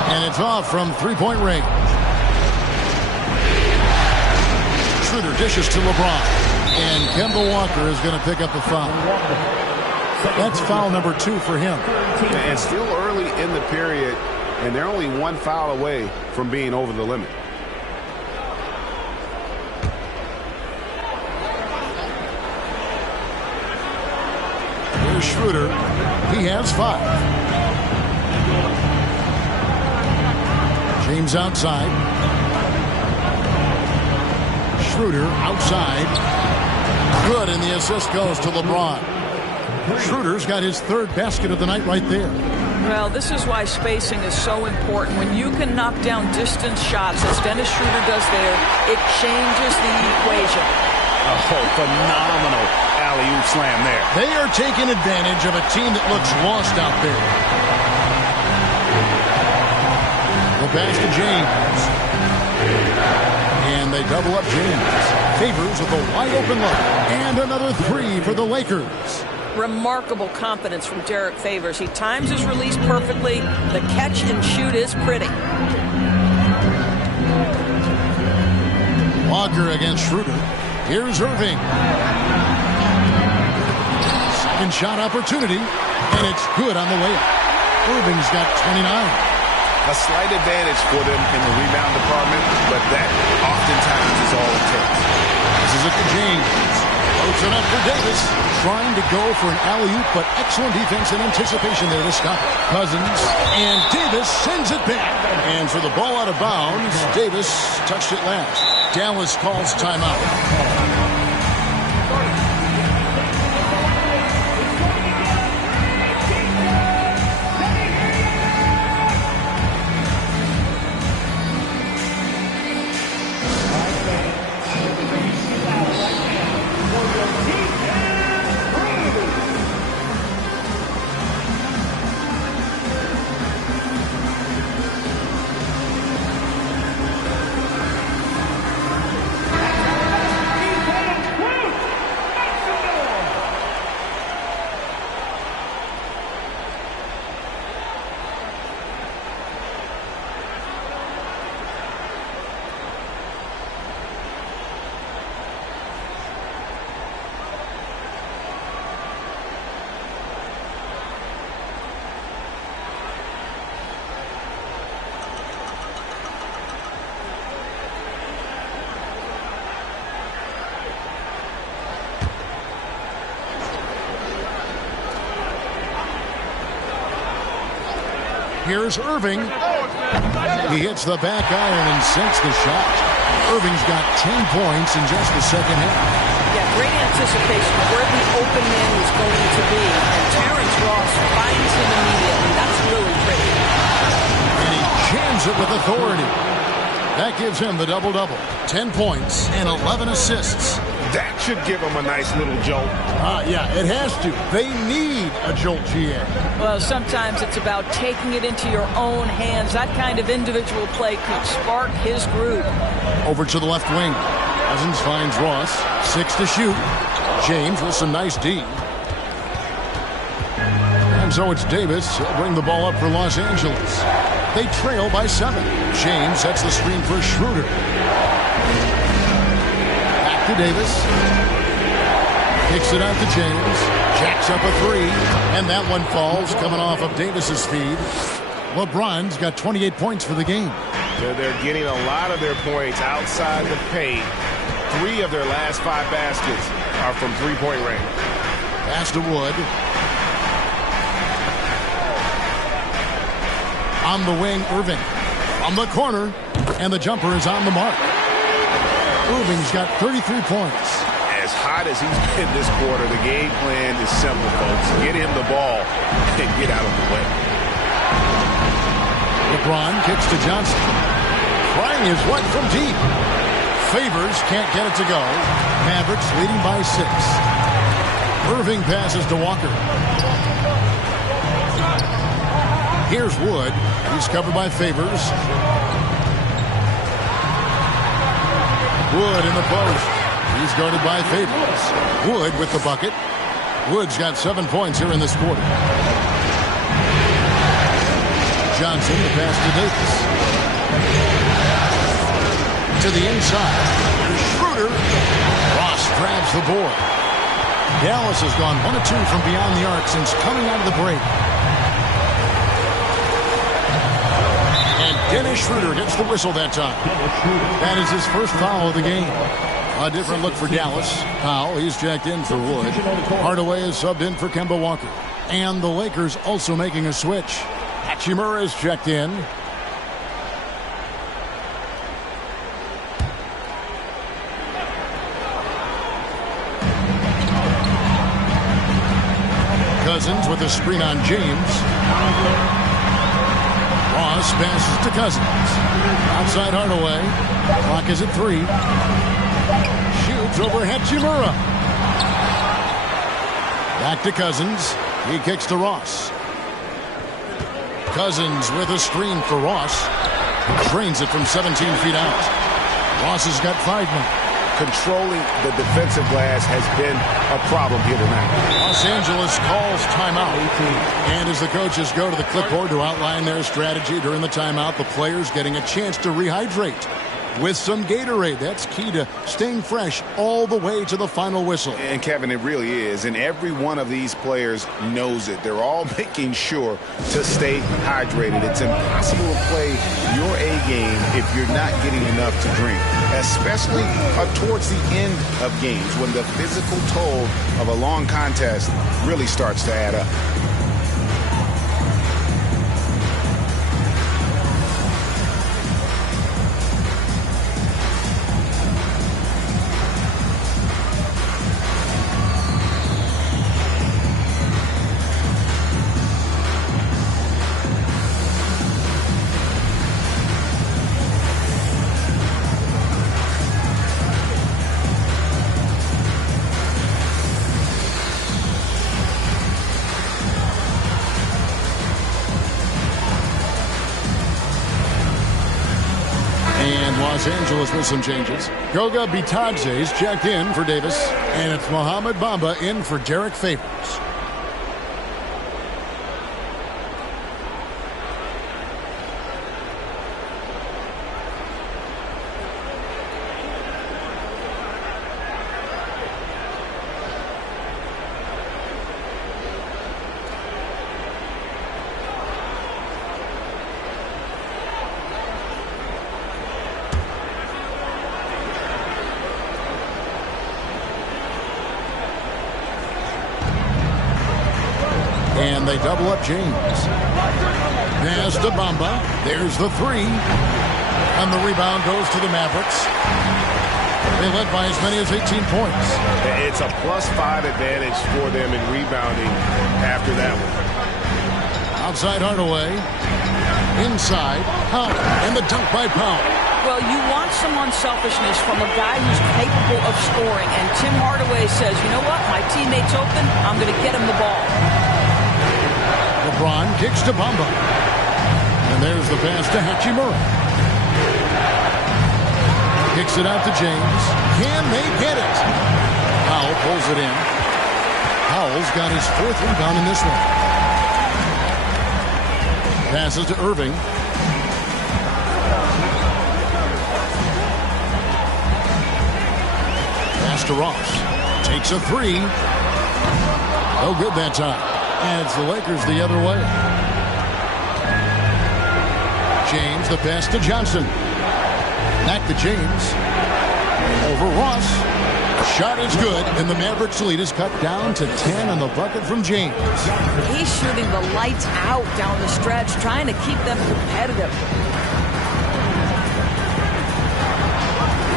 And it's off from 3-point range. Schroeder dishes to LeBron. And Kemba Walker is going to pick up the foul. That's foul number 2 for him. And still early in the period, and they're only 1 foul away from being over the limit. to Schroeder. He has 5. James outside. Schroeder outside. Good, and the assist goes to LeBron. Schroeder's got his 3rd basket of the night right there. Well, this is why spacing is so important. When you can knock down distance shots, as Dennis Schroeder does there, it changes the equation. Oh, phenomenal alley-oop slam there. They are taking advantage of a team that looks lost out there. The pass to James. And they double up James. Favors with a wide-open look. And another 3 for the Lakers. Remarkable confidence from Derek Favors. He times his release perfectly. The catch and shoot is pretty. Walker against Schroeder. Here's Irving. Second shot opportunity. And it's good on the layup. Irving's got 29. A slight advantage for them in the rebound department, but that oftentimes is all it takes. This is it to James. Floats it up for Davis. Trying to go for an alley-oop, but excellent defense and anticipation there to stop it. Cousins, and Davis sends it back. And for the ball out of bounds, Davis touched it last. Dallas calls timeout. Here's Irving. He hits the back iron and sinks the shot. Irving's got 10 points in just the second half. Yeah, great anticipation of where the open man was going to be. And Terrence Ross finds him immediately. That's really pretty. And he jams it with authority. That gives him the double-double. 10 points and 11 assists. That should give him a nice little jolt. Yeah, it has to. They need a jolt, GM. Well, sometimes it's about taking it into your own hands. That kind of individual play could spark his groove. Over to the left wing. Cousins finds Ross. 6 to shoot. James with some nice D. And so it's Davis. He'll bring the ball up for Los Angeles. They trail by 7. James sets the screen for Schroeder. Back to Davis. Kicks it out to James. Jacks up a 3. And that one falls coming off of Davis's feed. LeBron's got 28 points for the game. They're getting a lot of their points outside the paint. 3 of their last 5 baskets are from three-point range. Pass to Wood. On the wing, Irving. On the corner. And the jumper is on the mark. Irving's got 33 points. As hot as he's been this quarter, the game plan is simple, folks. Get him the ball and get out of the way. LeBron kicks to Johnson. Trying his one from deep. Favors can't get it to go. Mavericks leading by 6. Irving passes to Walker. Here's Wood. He's covered by Favors. Wood in the post. He's guarded by Favors. Wood with the bucket. Wood's got 7 points here in this quarter. Johnson, the pass to Davis. To the inside. Here's Schroeder. Ross grabs the board. Dallas has gone 1 of 2 from beyond the arc since coming out of the break. And Dennis Schroeder gets the whistle that time. That is his first foul of the game. A different look for Dallas. Powell, he's checked in for Wood. Hardaway is subbed in for Kemba Walker. And the Lakers also making a switch. Hachimura is checked in. Cousins with a screen on James. Ross passes to Cousins. Outside Hardaway. Clock is at 3. Shoots over Hachimura. Back to Cousins. He kicks to Ross. Cousins with a screen for Ross. Drains it from 17 feet out. Ross has got 5 now. Controlling the defensive glass has been a problem here tonight. Los Angeles calls timeout. And as the coaches go to the clipboard to outline their strategy during the timeout, the players getting a chance to rehydrate with some Gatorade. That's key to staying fresh all the way to the final whistle. And Kevin, it really is. And every one of these players knows it. They're all making sure to stay hydrated. It's impossible to play your A game if you're not getting enough to drink, especially towards the end of games when the physical toll of a long contest really starts to add up. Los Angeles with some changes. Goga Bitadze is checked in for Davis, and it's Mohamed Bamba in for Derek Favors. And they double up James. Pass to Bamba. There's the 3. And the rebound goes to the Mavericks. They led by as many as 18 points. It's a +5 advantage for them in rebounding after that one. Outside Hardaway. Inside. Powell. And the dunk by Powell. Well, you want some unselfishness from a guy who's capable of scoring. And Tim Hardaway says, you know what? My teammate's open. I'm going to get him the ball. LeBron kicks to Bamba. And there's the pass to Hachimura. Kicks it out to James. Can they get it? Powell pulls it in. Powell's got his 4th rebound in this one. Passes to Irving. Pass to Ross. Takes a 3. No good that time. And it's the Lakers the other way. James, the pass to Johnson. Back to James. Over Ross. Shot is good, and the Mavericks lead is cut down to 10 on the bucket from James. He's shooting the lights out down the stretch, trying to keep them competitive.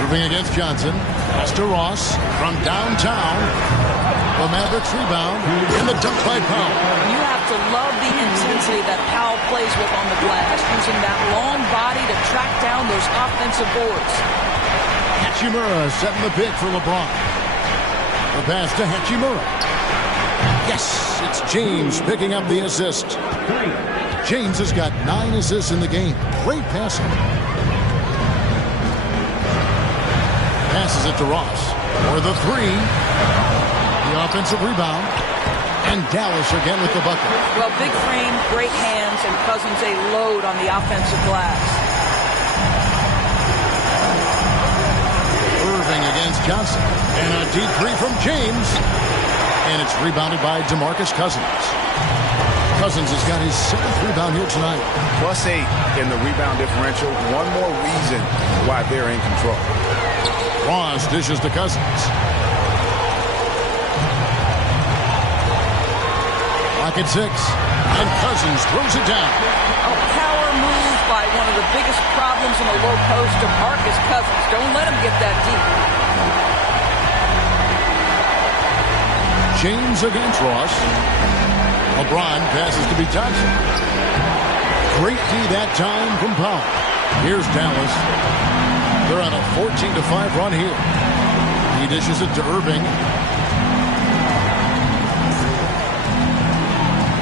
Moving against Johnson. Pass to Ross from downtown. The Mavericks rebound in the dunk by Powell. You have to love the intensity that Powell plays with on the glass, using that long body to track down those offensive boards. Hachimura setting the pick for LeBron. The pass to Hachimura. Yes, it's James picking up the assist. James has got 9 assists in the game. Great passing. Passes it to Ross for the 3. The offensive rebound. And Dallas again with the bucket. Well, big frame, great hands, and Cousins a load on the offensive glass. Irving against Johnson. And a deep 3 from James. And it's rebounded by DeMarcus Cousins. Cousins has got his 7th rebound here tonight. +8 in the rebound differential. One more reason why they're in control. Ross dishes to Cousins. Clock at 6. And Cousins throws it down. A power move by one of the biggest problems in the low post of Marcus Cousins. Don't let him get that deep. James against Ross. LeBron passes to be Johnson. Great D that time from Powell. Here's Dallas. They're on a 14-5 run here. He dishes it to Irving.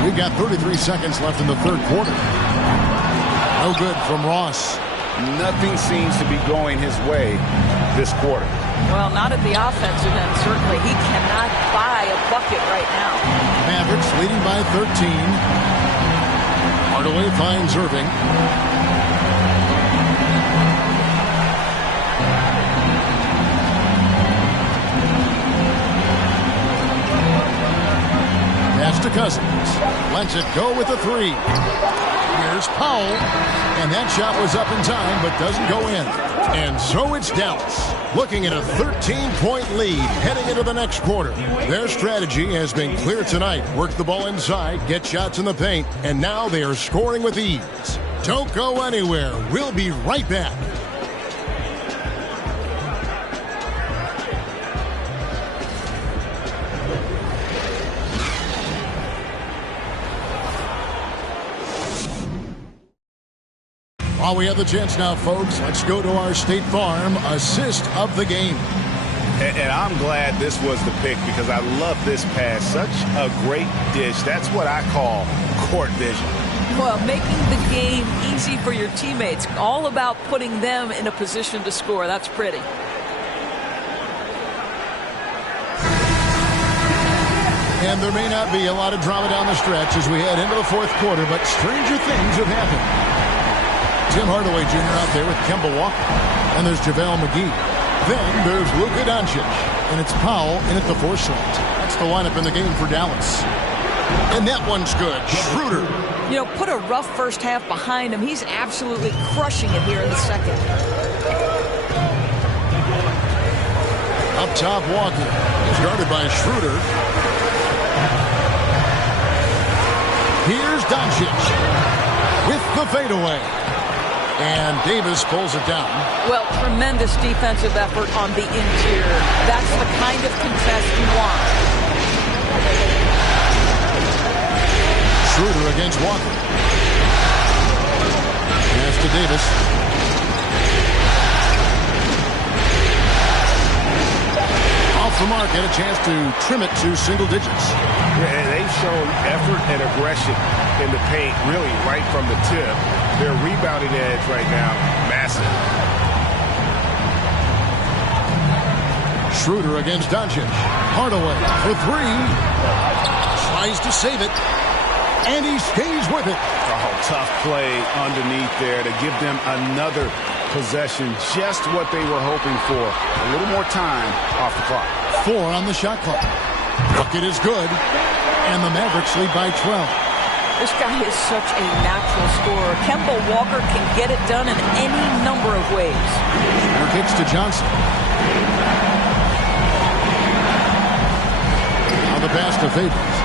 We've got 33 seconds left in the third quarter. No good from Ross. Nothing seems to be going his way this quarter. Well, not at the offensive end, certainly. He cannot buy a bucket right now. Mavericks leading by 13. Hardaway finds Irving. Pass to Cousins. Lets it go with a 3. Here's Powell. And that shot was up in time, but doesn't go in. And so it's Dallas, looking at a 13-point lead heading into the next quarter. Their strategy has been clear tonight. Work the ball inside, get shots in the paint, and now they are scoring with ease. Don't go anywhere. We'll be right back. While we have the chance now, folks, let's go to our State Farm assist of the game. And I'm glad this was the pick because I love this pass. Such a great dish. That's what I call court vision. Well, making the game easy for your teammates. All about putting them in a position to score. That's pretty. And there may not be a lot of drama down the stretch as we head into the fourth quarter, but stranger things have happened. Tim Hardaway Jr. out there with Kemba Walker. And there's JaVale McGee. Then there's Luka Doncic. And it's Powell in at the 4 slot. That's the lineup in the game for Dallas. And that one's good. Schroeder. You know, put a rough first half behind him. He's absolutely crushing it here in the second. Up top, Walker. He's guarded by Schroeder. Here's Doncic with the fadeaway. And Davis pulls it down. Well, tremendous defensive effort on the interior. That's the kind of contest you want. Schroeder against Walker. Pass to Davis. Off the mark, and a chance to trim it to single digits. Yeah, they've shown effort and aggression in the paint, really right from the tip. Their rebounding edge right now, massive. Schroeder against Doncic. Hardaway for 3. Tries to save it. And he stays with it. Oh, tough play underneath there to give them another possession. Just what they were hoping for. A little more time off the clock. 4 on the shot clock. Bucket is good. And the Mavericks lead by 12. This guy is such a natural scorer. Kemba Walker can get it done in any number of ways. Here kicks to Johnson. On the pass to Favors.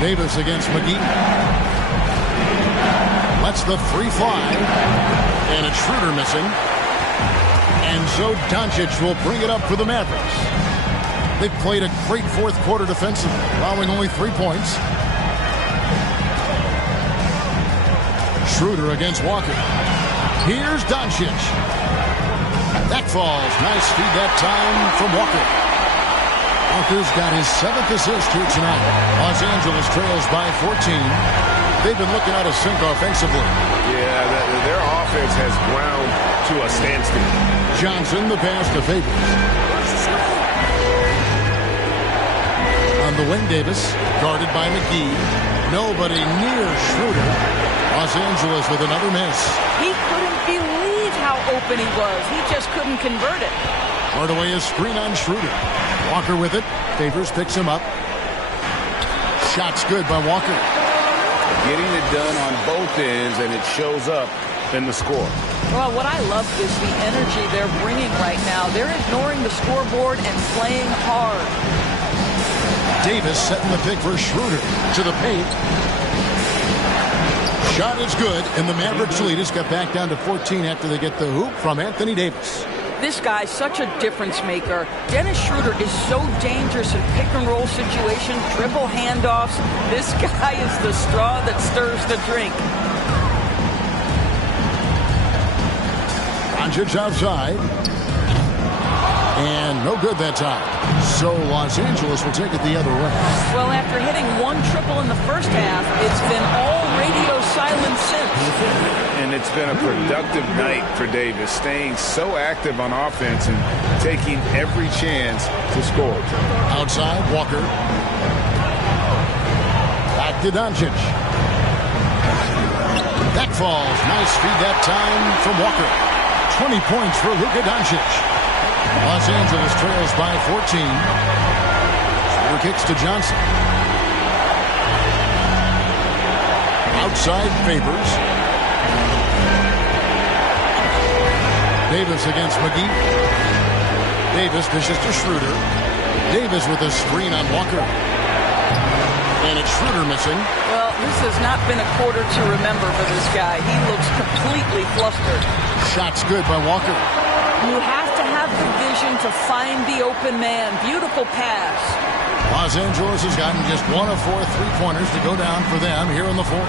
Davis against McGee. Lets the 3 fly. And it's Schroeder missing. And so Doncic will bring it up for the Mavericks. They've played a great fourth quarter defensively, allowing only 3 points. Schroeder against Walker. Here's Doncic. That falls. Nice feed that time from Walker. Walker's got his 7th assist here tonight. Los Angeles trails by 14. They've been looking out of sync offensively. Yeah, their offense has ground to a standstill. Johnson, the pass to Favors. On the wing, Davis, guarded by McGee. Nobody near Schroeder. Los Angeles with another miss. He couldn't believe how open he was. He just couldn't convert it. Hardaway is screen on Schroeder. Walker with it. Favors picks him up. Shot's good by Walker. Getting it done on both ends, and it shows up in the score. Well, what I love is the energy they're bringing right now. They're ignoring the scoreboard and playing hard. Davis setting the pick for Schroeder to the paint. Shot is good, and the Mavericks lead has got back down to 14 after they get the hoop from Anthony Davis. This guy's such a difference maker. Dennis Schroeder is so dangerous in pick-and-roll situations, dribble handoffs. This guy is the straw that stirs the drink. Doncic outside. And no good that time. So Los Angeles will take it the other way. Well, after hitting one triple in the first half, it's been all radio silence since. And it's been a productive night for Davis, staying so active on offense and taking every chance to score. Outside, Walker. Back to Doncic. That falls. Nice feed that time from Walker. 20 points for Luka Doncic. Los Angeles trails by 14. Schroeder kicks to Johnson. Outside, Favors. Davis against McGee. Davis dishes to Schroeder. Davis with a screen on Walker. And it's Schroeder missing. Well, this has not been a quarter to remember for this guy. He looks completely flustered. Shot's good by Walker. You have to have the vision to find the open man. Beautiful pass. Los Angeles has gotten just 1 of 4 3-pointers to go down for them here in the fourth.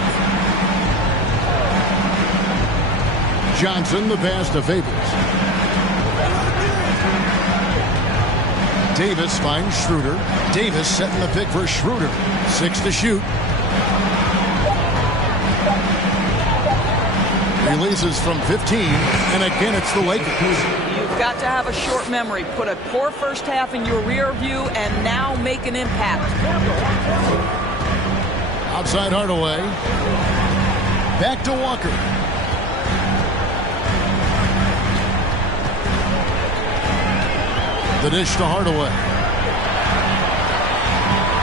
Johnson, the pass to Favors. Davis finds Schroeder. Davis setting the pick for Schroeder. 6 to shoot. Releases from 15, and again it's the Lakers. You've got to have a short memory. Put a poor first half in your rear view and now make an impact. Outside Hardaway. Back to Walker. The dish to Hardaway.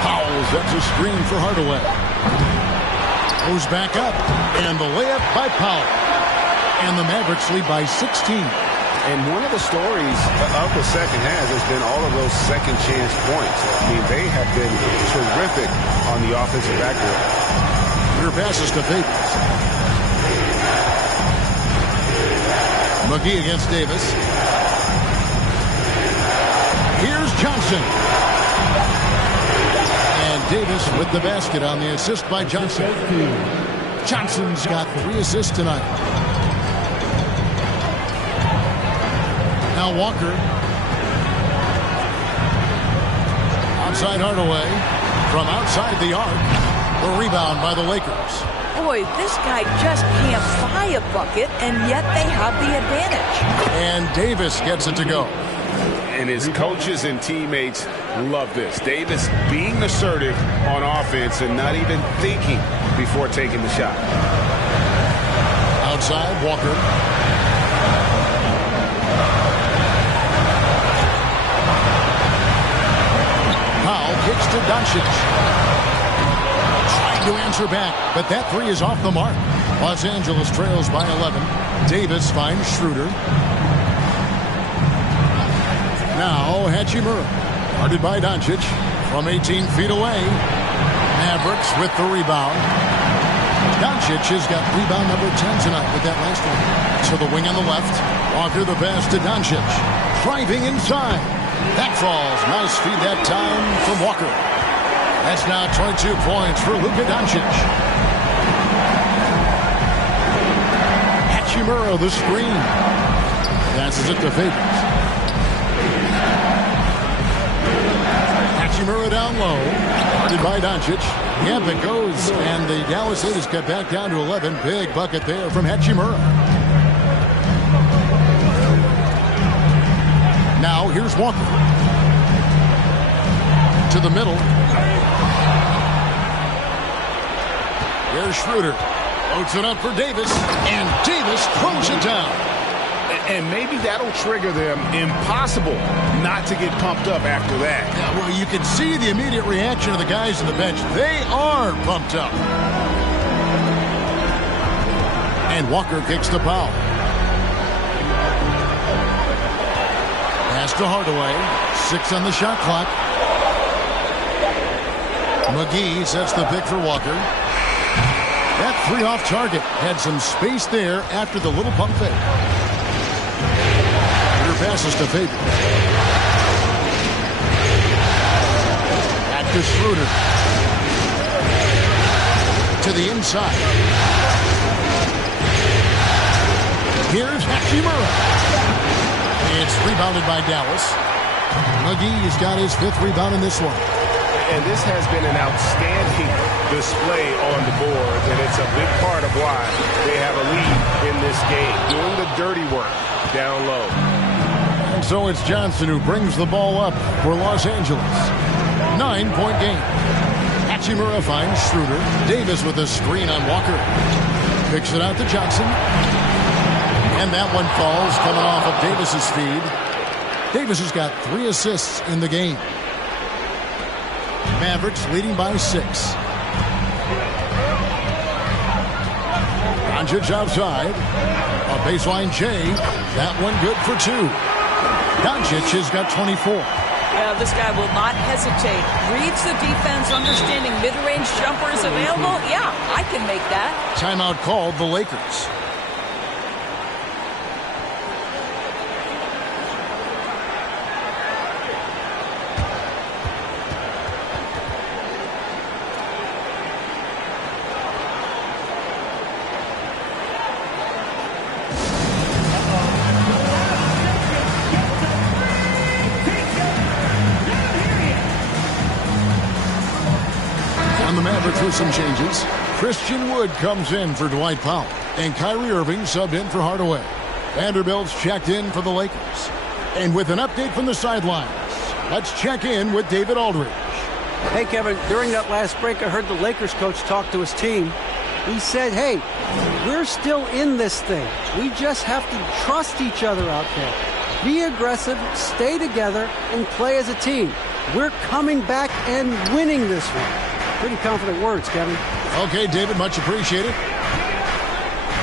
Powell sets a screen for Hardaway. Goes back up, and the layup by Powell. And the Mavericks lead by 16. And one of the stories of the second half has been all of those second chance points. I mean, they have been terrific on the offensive backboard. Clear passes to Favors. McGee against Davis. Here's Johnson. And Davis with the basket on the assist by Johnson. Johnson's got 3 assists tonight. Now Walker. Outside Hardaway. From outside the arc. A rebound by the Lakers. Boy, this guy just can't buy a bucket, and yet they have the advantage. And Davis gets it to go. And his coaches and teammates love this. Davis being assertive on offense and not even thinking before taking the shot. Outside, Walker. Powell kicks to Doncic. Trying to answer back, but that 3 is off the mark. Los Angeles trails by 11. Davis finds Schroeder. Now Hachimura, guarded by Doncic from 18 feet away. Mavericks with the rebound. Doncic has got rebound number 10 tonight with that last one. To the wing on the left. Walker the pass to Doncic. Driving inside. That falls. Nice feed that time from Walker. That's now 22 points for Luka Doncic. Hachimura the screen. Passes it to Favors. Hachimura down low, guarded by Doncic. Yep, it goes, and the Dallas Leaders cut back down to 11. Big bucket there from Hachimura. Now here's Walker. To the middle. Here's Schroeder. Loads it up for Davis, and Davis throws it down. And maybe that'll trigger them. Impossible not to get pumped up after that. Yeah, well, you can see the immediate reaction of the guys on the bench. They are pumped up. And Walker kicks the foul. Pass to Hardaway. 6 on the shot clock. McGee sets the pick for Walker. That 3 off target. Had some space there after the little pump fake. Here passes to Fabian. Back to Schroeder. To the inside. Here's Hachimura. It's rebounded by Dallas. McGee's got his 5th rebound in this one. And this has been an outstanding display on the board, and it's a big part of why they have a lead in this game, doing the dirty work down low. And so it's Johnson who brings the ball up for Los Angeles. 9-point game. Hachimura finds Schroeder. Davis with a screen on Walker. Picks it out to Johnson. And that one falls, coming off of Davis's feed. Davis has got 3 assists in the game. Mavericks leading by 6. Doncic outside. A baseline J. That one good for 2. Doncic has got 24. Yeah, this guy will not hesitate. Reads the defense, understanding mid-range jumper is available. Yeah, I can make that. Timeout called the Lakers. Through some changes. Christian Wood comes in for Dwight Powell, and Kyrie Irving subbed in for Hardaway. Vanderbilt's checked in for the Lakers. And with an update from the sidelines, let's check in with David Aldridge. Hey, Kevin, during that last break, I heard the Lakers coach talk to his team. He said, hey, we're still in this thing. We just have to trust each other out there. Be aggressive, stay together, and play as a team. We're coming back and winning this one. Pretty confident words, Kevin. Okay, David, much appreciated.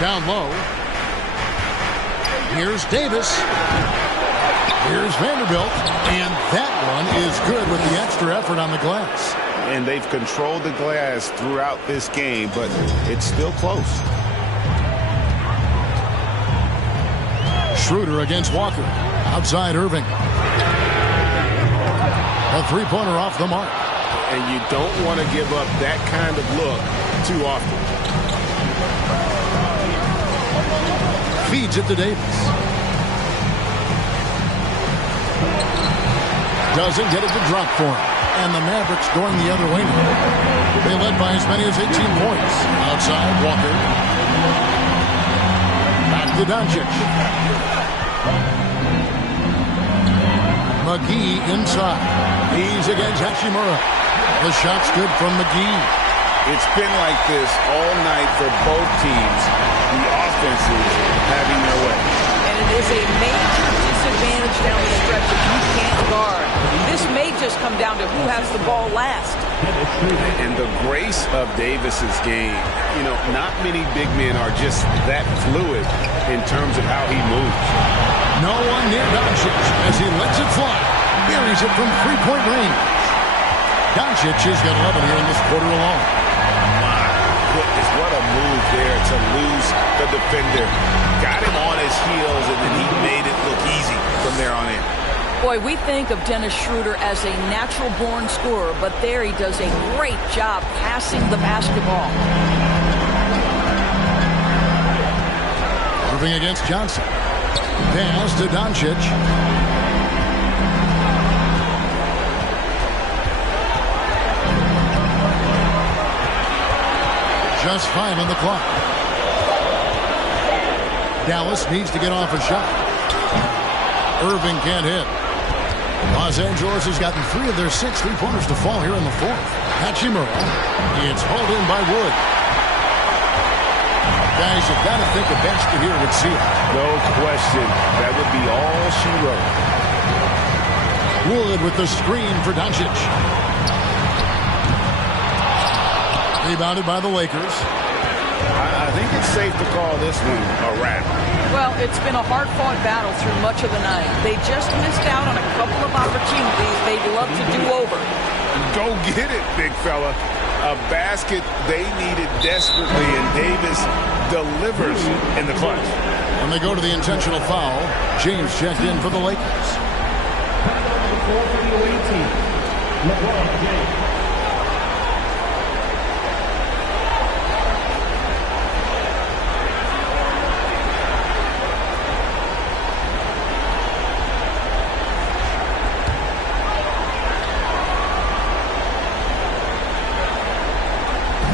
Down low. Here's Davis. Here's Vanderbilt. And that one is good with the extra effort on the glass. And they've controlled the glass throughout this game, but it's still close. Schroeder against Walker. Outside Irving. A 3-pointer off the mark. And you don't want to give up that kind of look too often. Feeds it to Davis. Doesn't get it to drop for him. And the Mavericks going the other way now. They led by as many as 18 points. Outside, Walker. Back to Doncic. McGee inside. He's against Hachimura. The shot's good from McGee. It's been like this all night for both teams. The offenses having their way. And it is a major disadvantage down the stretch if you can't guard. This may just come down to who has the ball last. And the grace of Davis's game. You know, not many big men are just that fluid in terms of how he moves. No one near Doncic as he lets it fly. Buries it from 3-point range. Doncic has got 11 here in this quarter alone. My goodness, what a move there to lose the defender. Got him on his heels, and then he made it look easy from there on in. Boy, we think of Dennis Schroeder as a natural-born scorer, but there he does a great job passing the basketball. Irving against Johnson. Pass to Doncic. Just 5 on the clock. Dallas needs to get off a shot. Irving can't hit. Los Angeles has gotten 3 of their 6 3-pointers to fall here in the 4th. Hachimura. It's hauled in by Wood. Guys have got to think a basket here would seal it. No question. That would be all she wrote. Wood with the screen for Doncic. Rebounded by the Lakers. I think it's safe to call this one a wrap. Well, it's been a hard-fought battle through much of the night. They just missed out on a couple of opportunities they'd love to do over. Go get it, big fella. A basket they needed desperately, and Davis delivers in the clutch. When they go to the intentional foul, James checked in for the Lakers.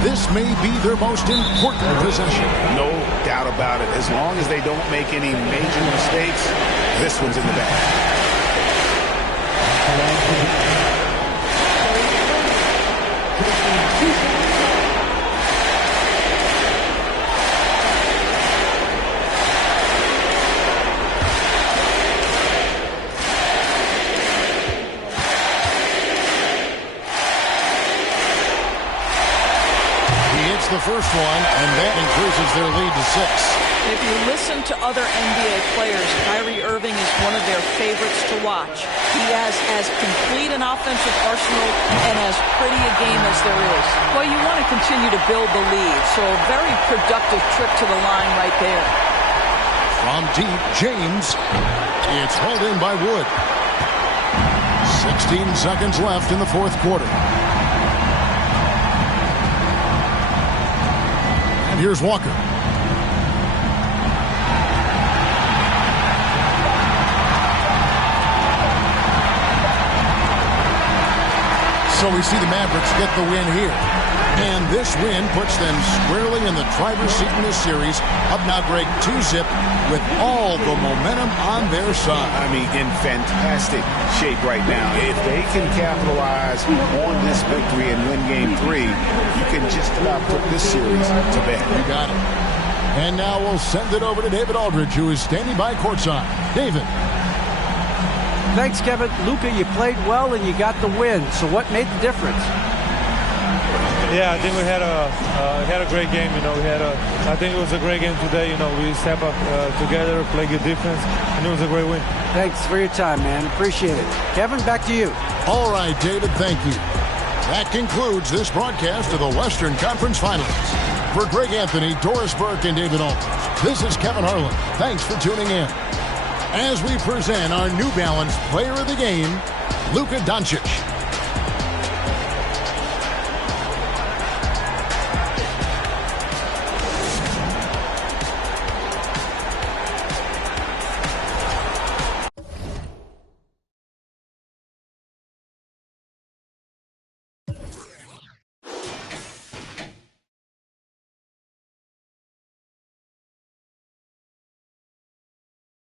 This may be their most important possession. No doubt about it. As long as they don't make any major mistakes, this one's in the bag. The first one, and that increases their lead to 6. If you listen to other NBA players, Kyrie Irving is one of their favorites to watch. He has as complete an offensive arsenal and as pretty a game as there is. Well, you want to continue to build the lead, so a very productive trip to the line right there. From deep, James. It's hauled in by Wood. 16 seconds left in the fourth quarter. Here's Walker. So we see the Mavericks get the win here. And this win puts them squarely in the driver's seat in this series, up now, Greg, 2-zip with all the momentum on their side. I mean, in fantastic shape right now. If they can capitalize on this victory and win Game 3, you can just about put this series to bed. You got it. And now we'll send it over to David Aldridge, who is standing by courtside. David. Thanks, Kevin. Luka, you played well and you got the win. So what made the difference? Yeah, I think we had a great game. I think it was a great game today. We step up together, play good defense, and it was a great win. Thanks for your time, man. Appreciate it. Kevin, back to you. All right, David, thank you. That concludes this broadcast of the Western Conference Finals. For Greg Anthony, Doris Burke, and David Aldridge, this is Kevin Harlan. Thanks for tuning in. As we present our New Balance Player of the Game, Luka Doncic.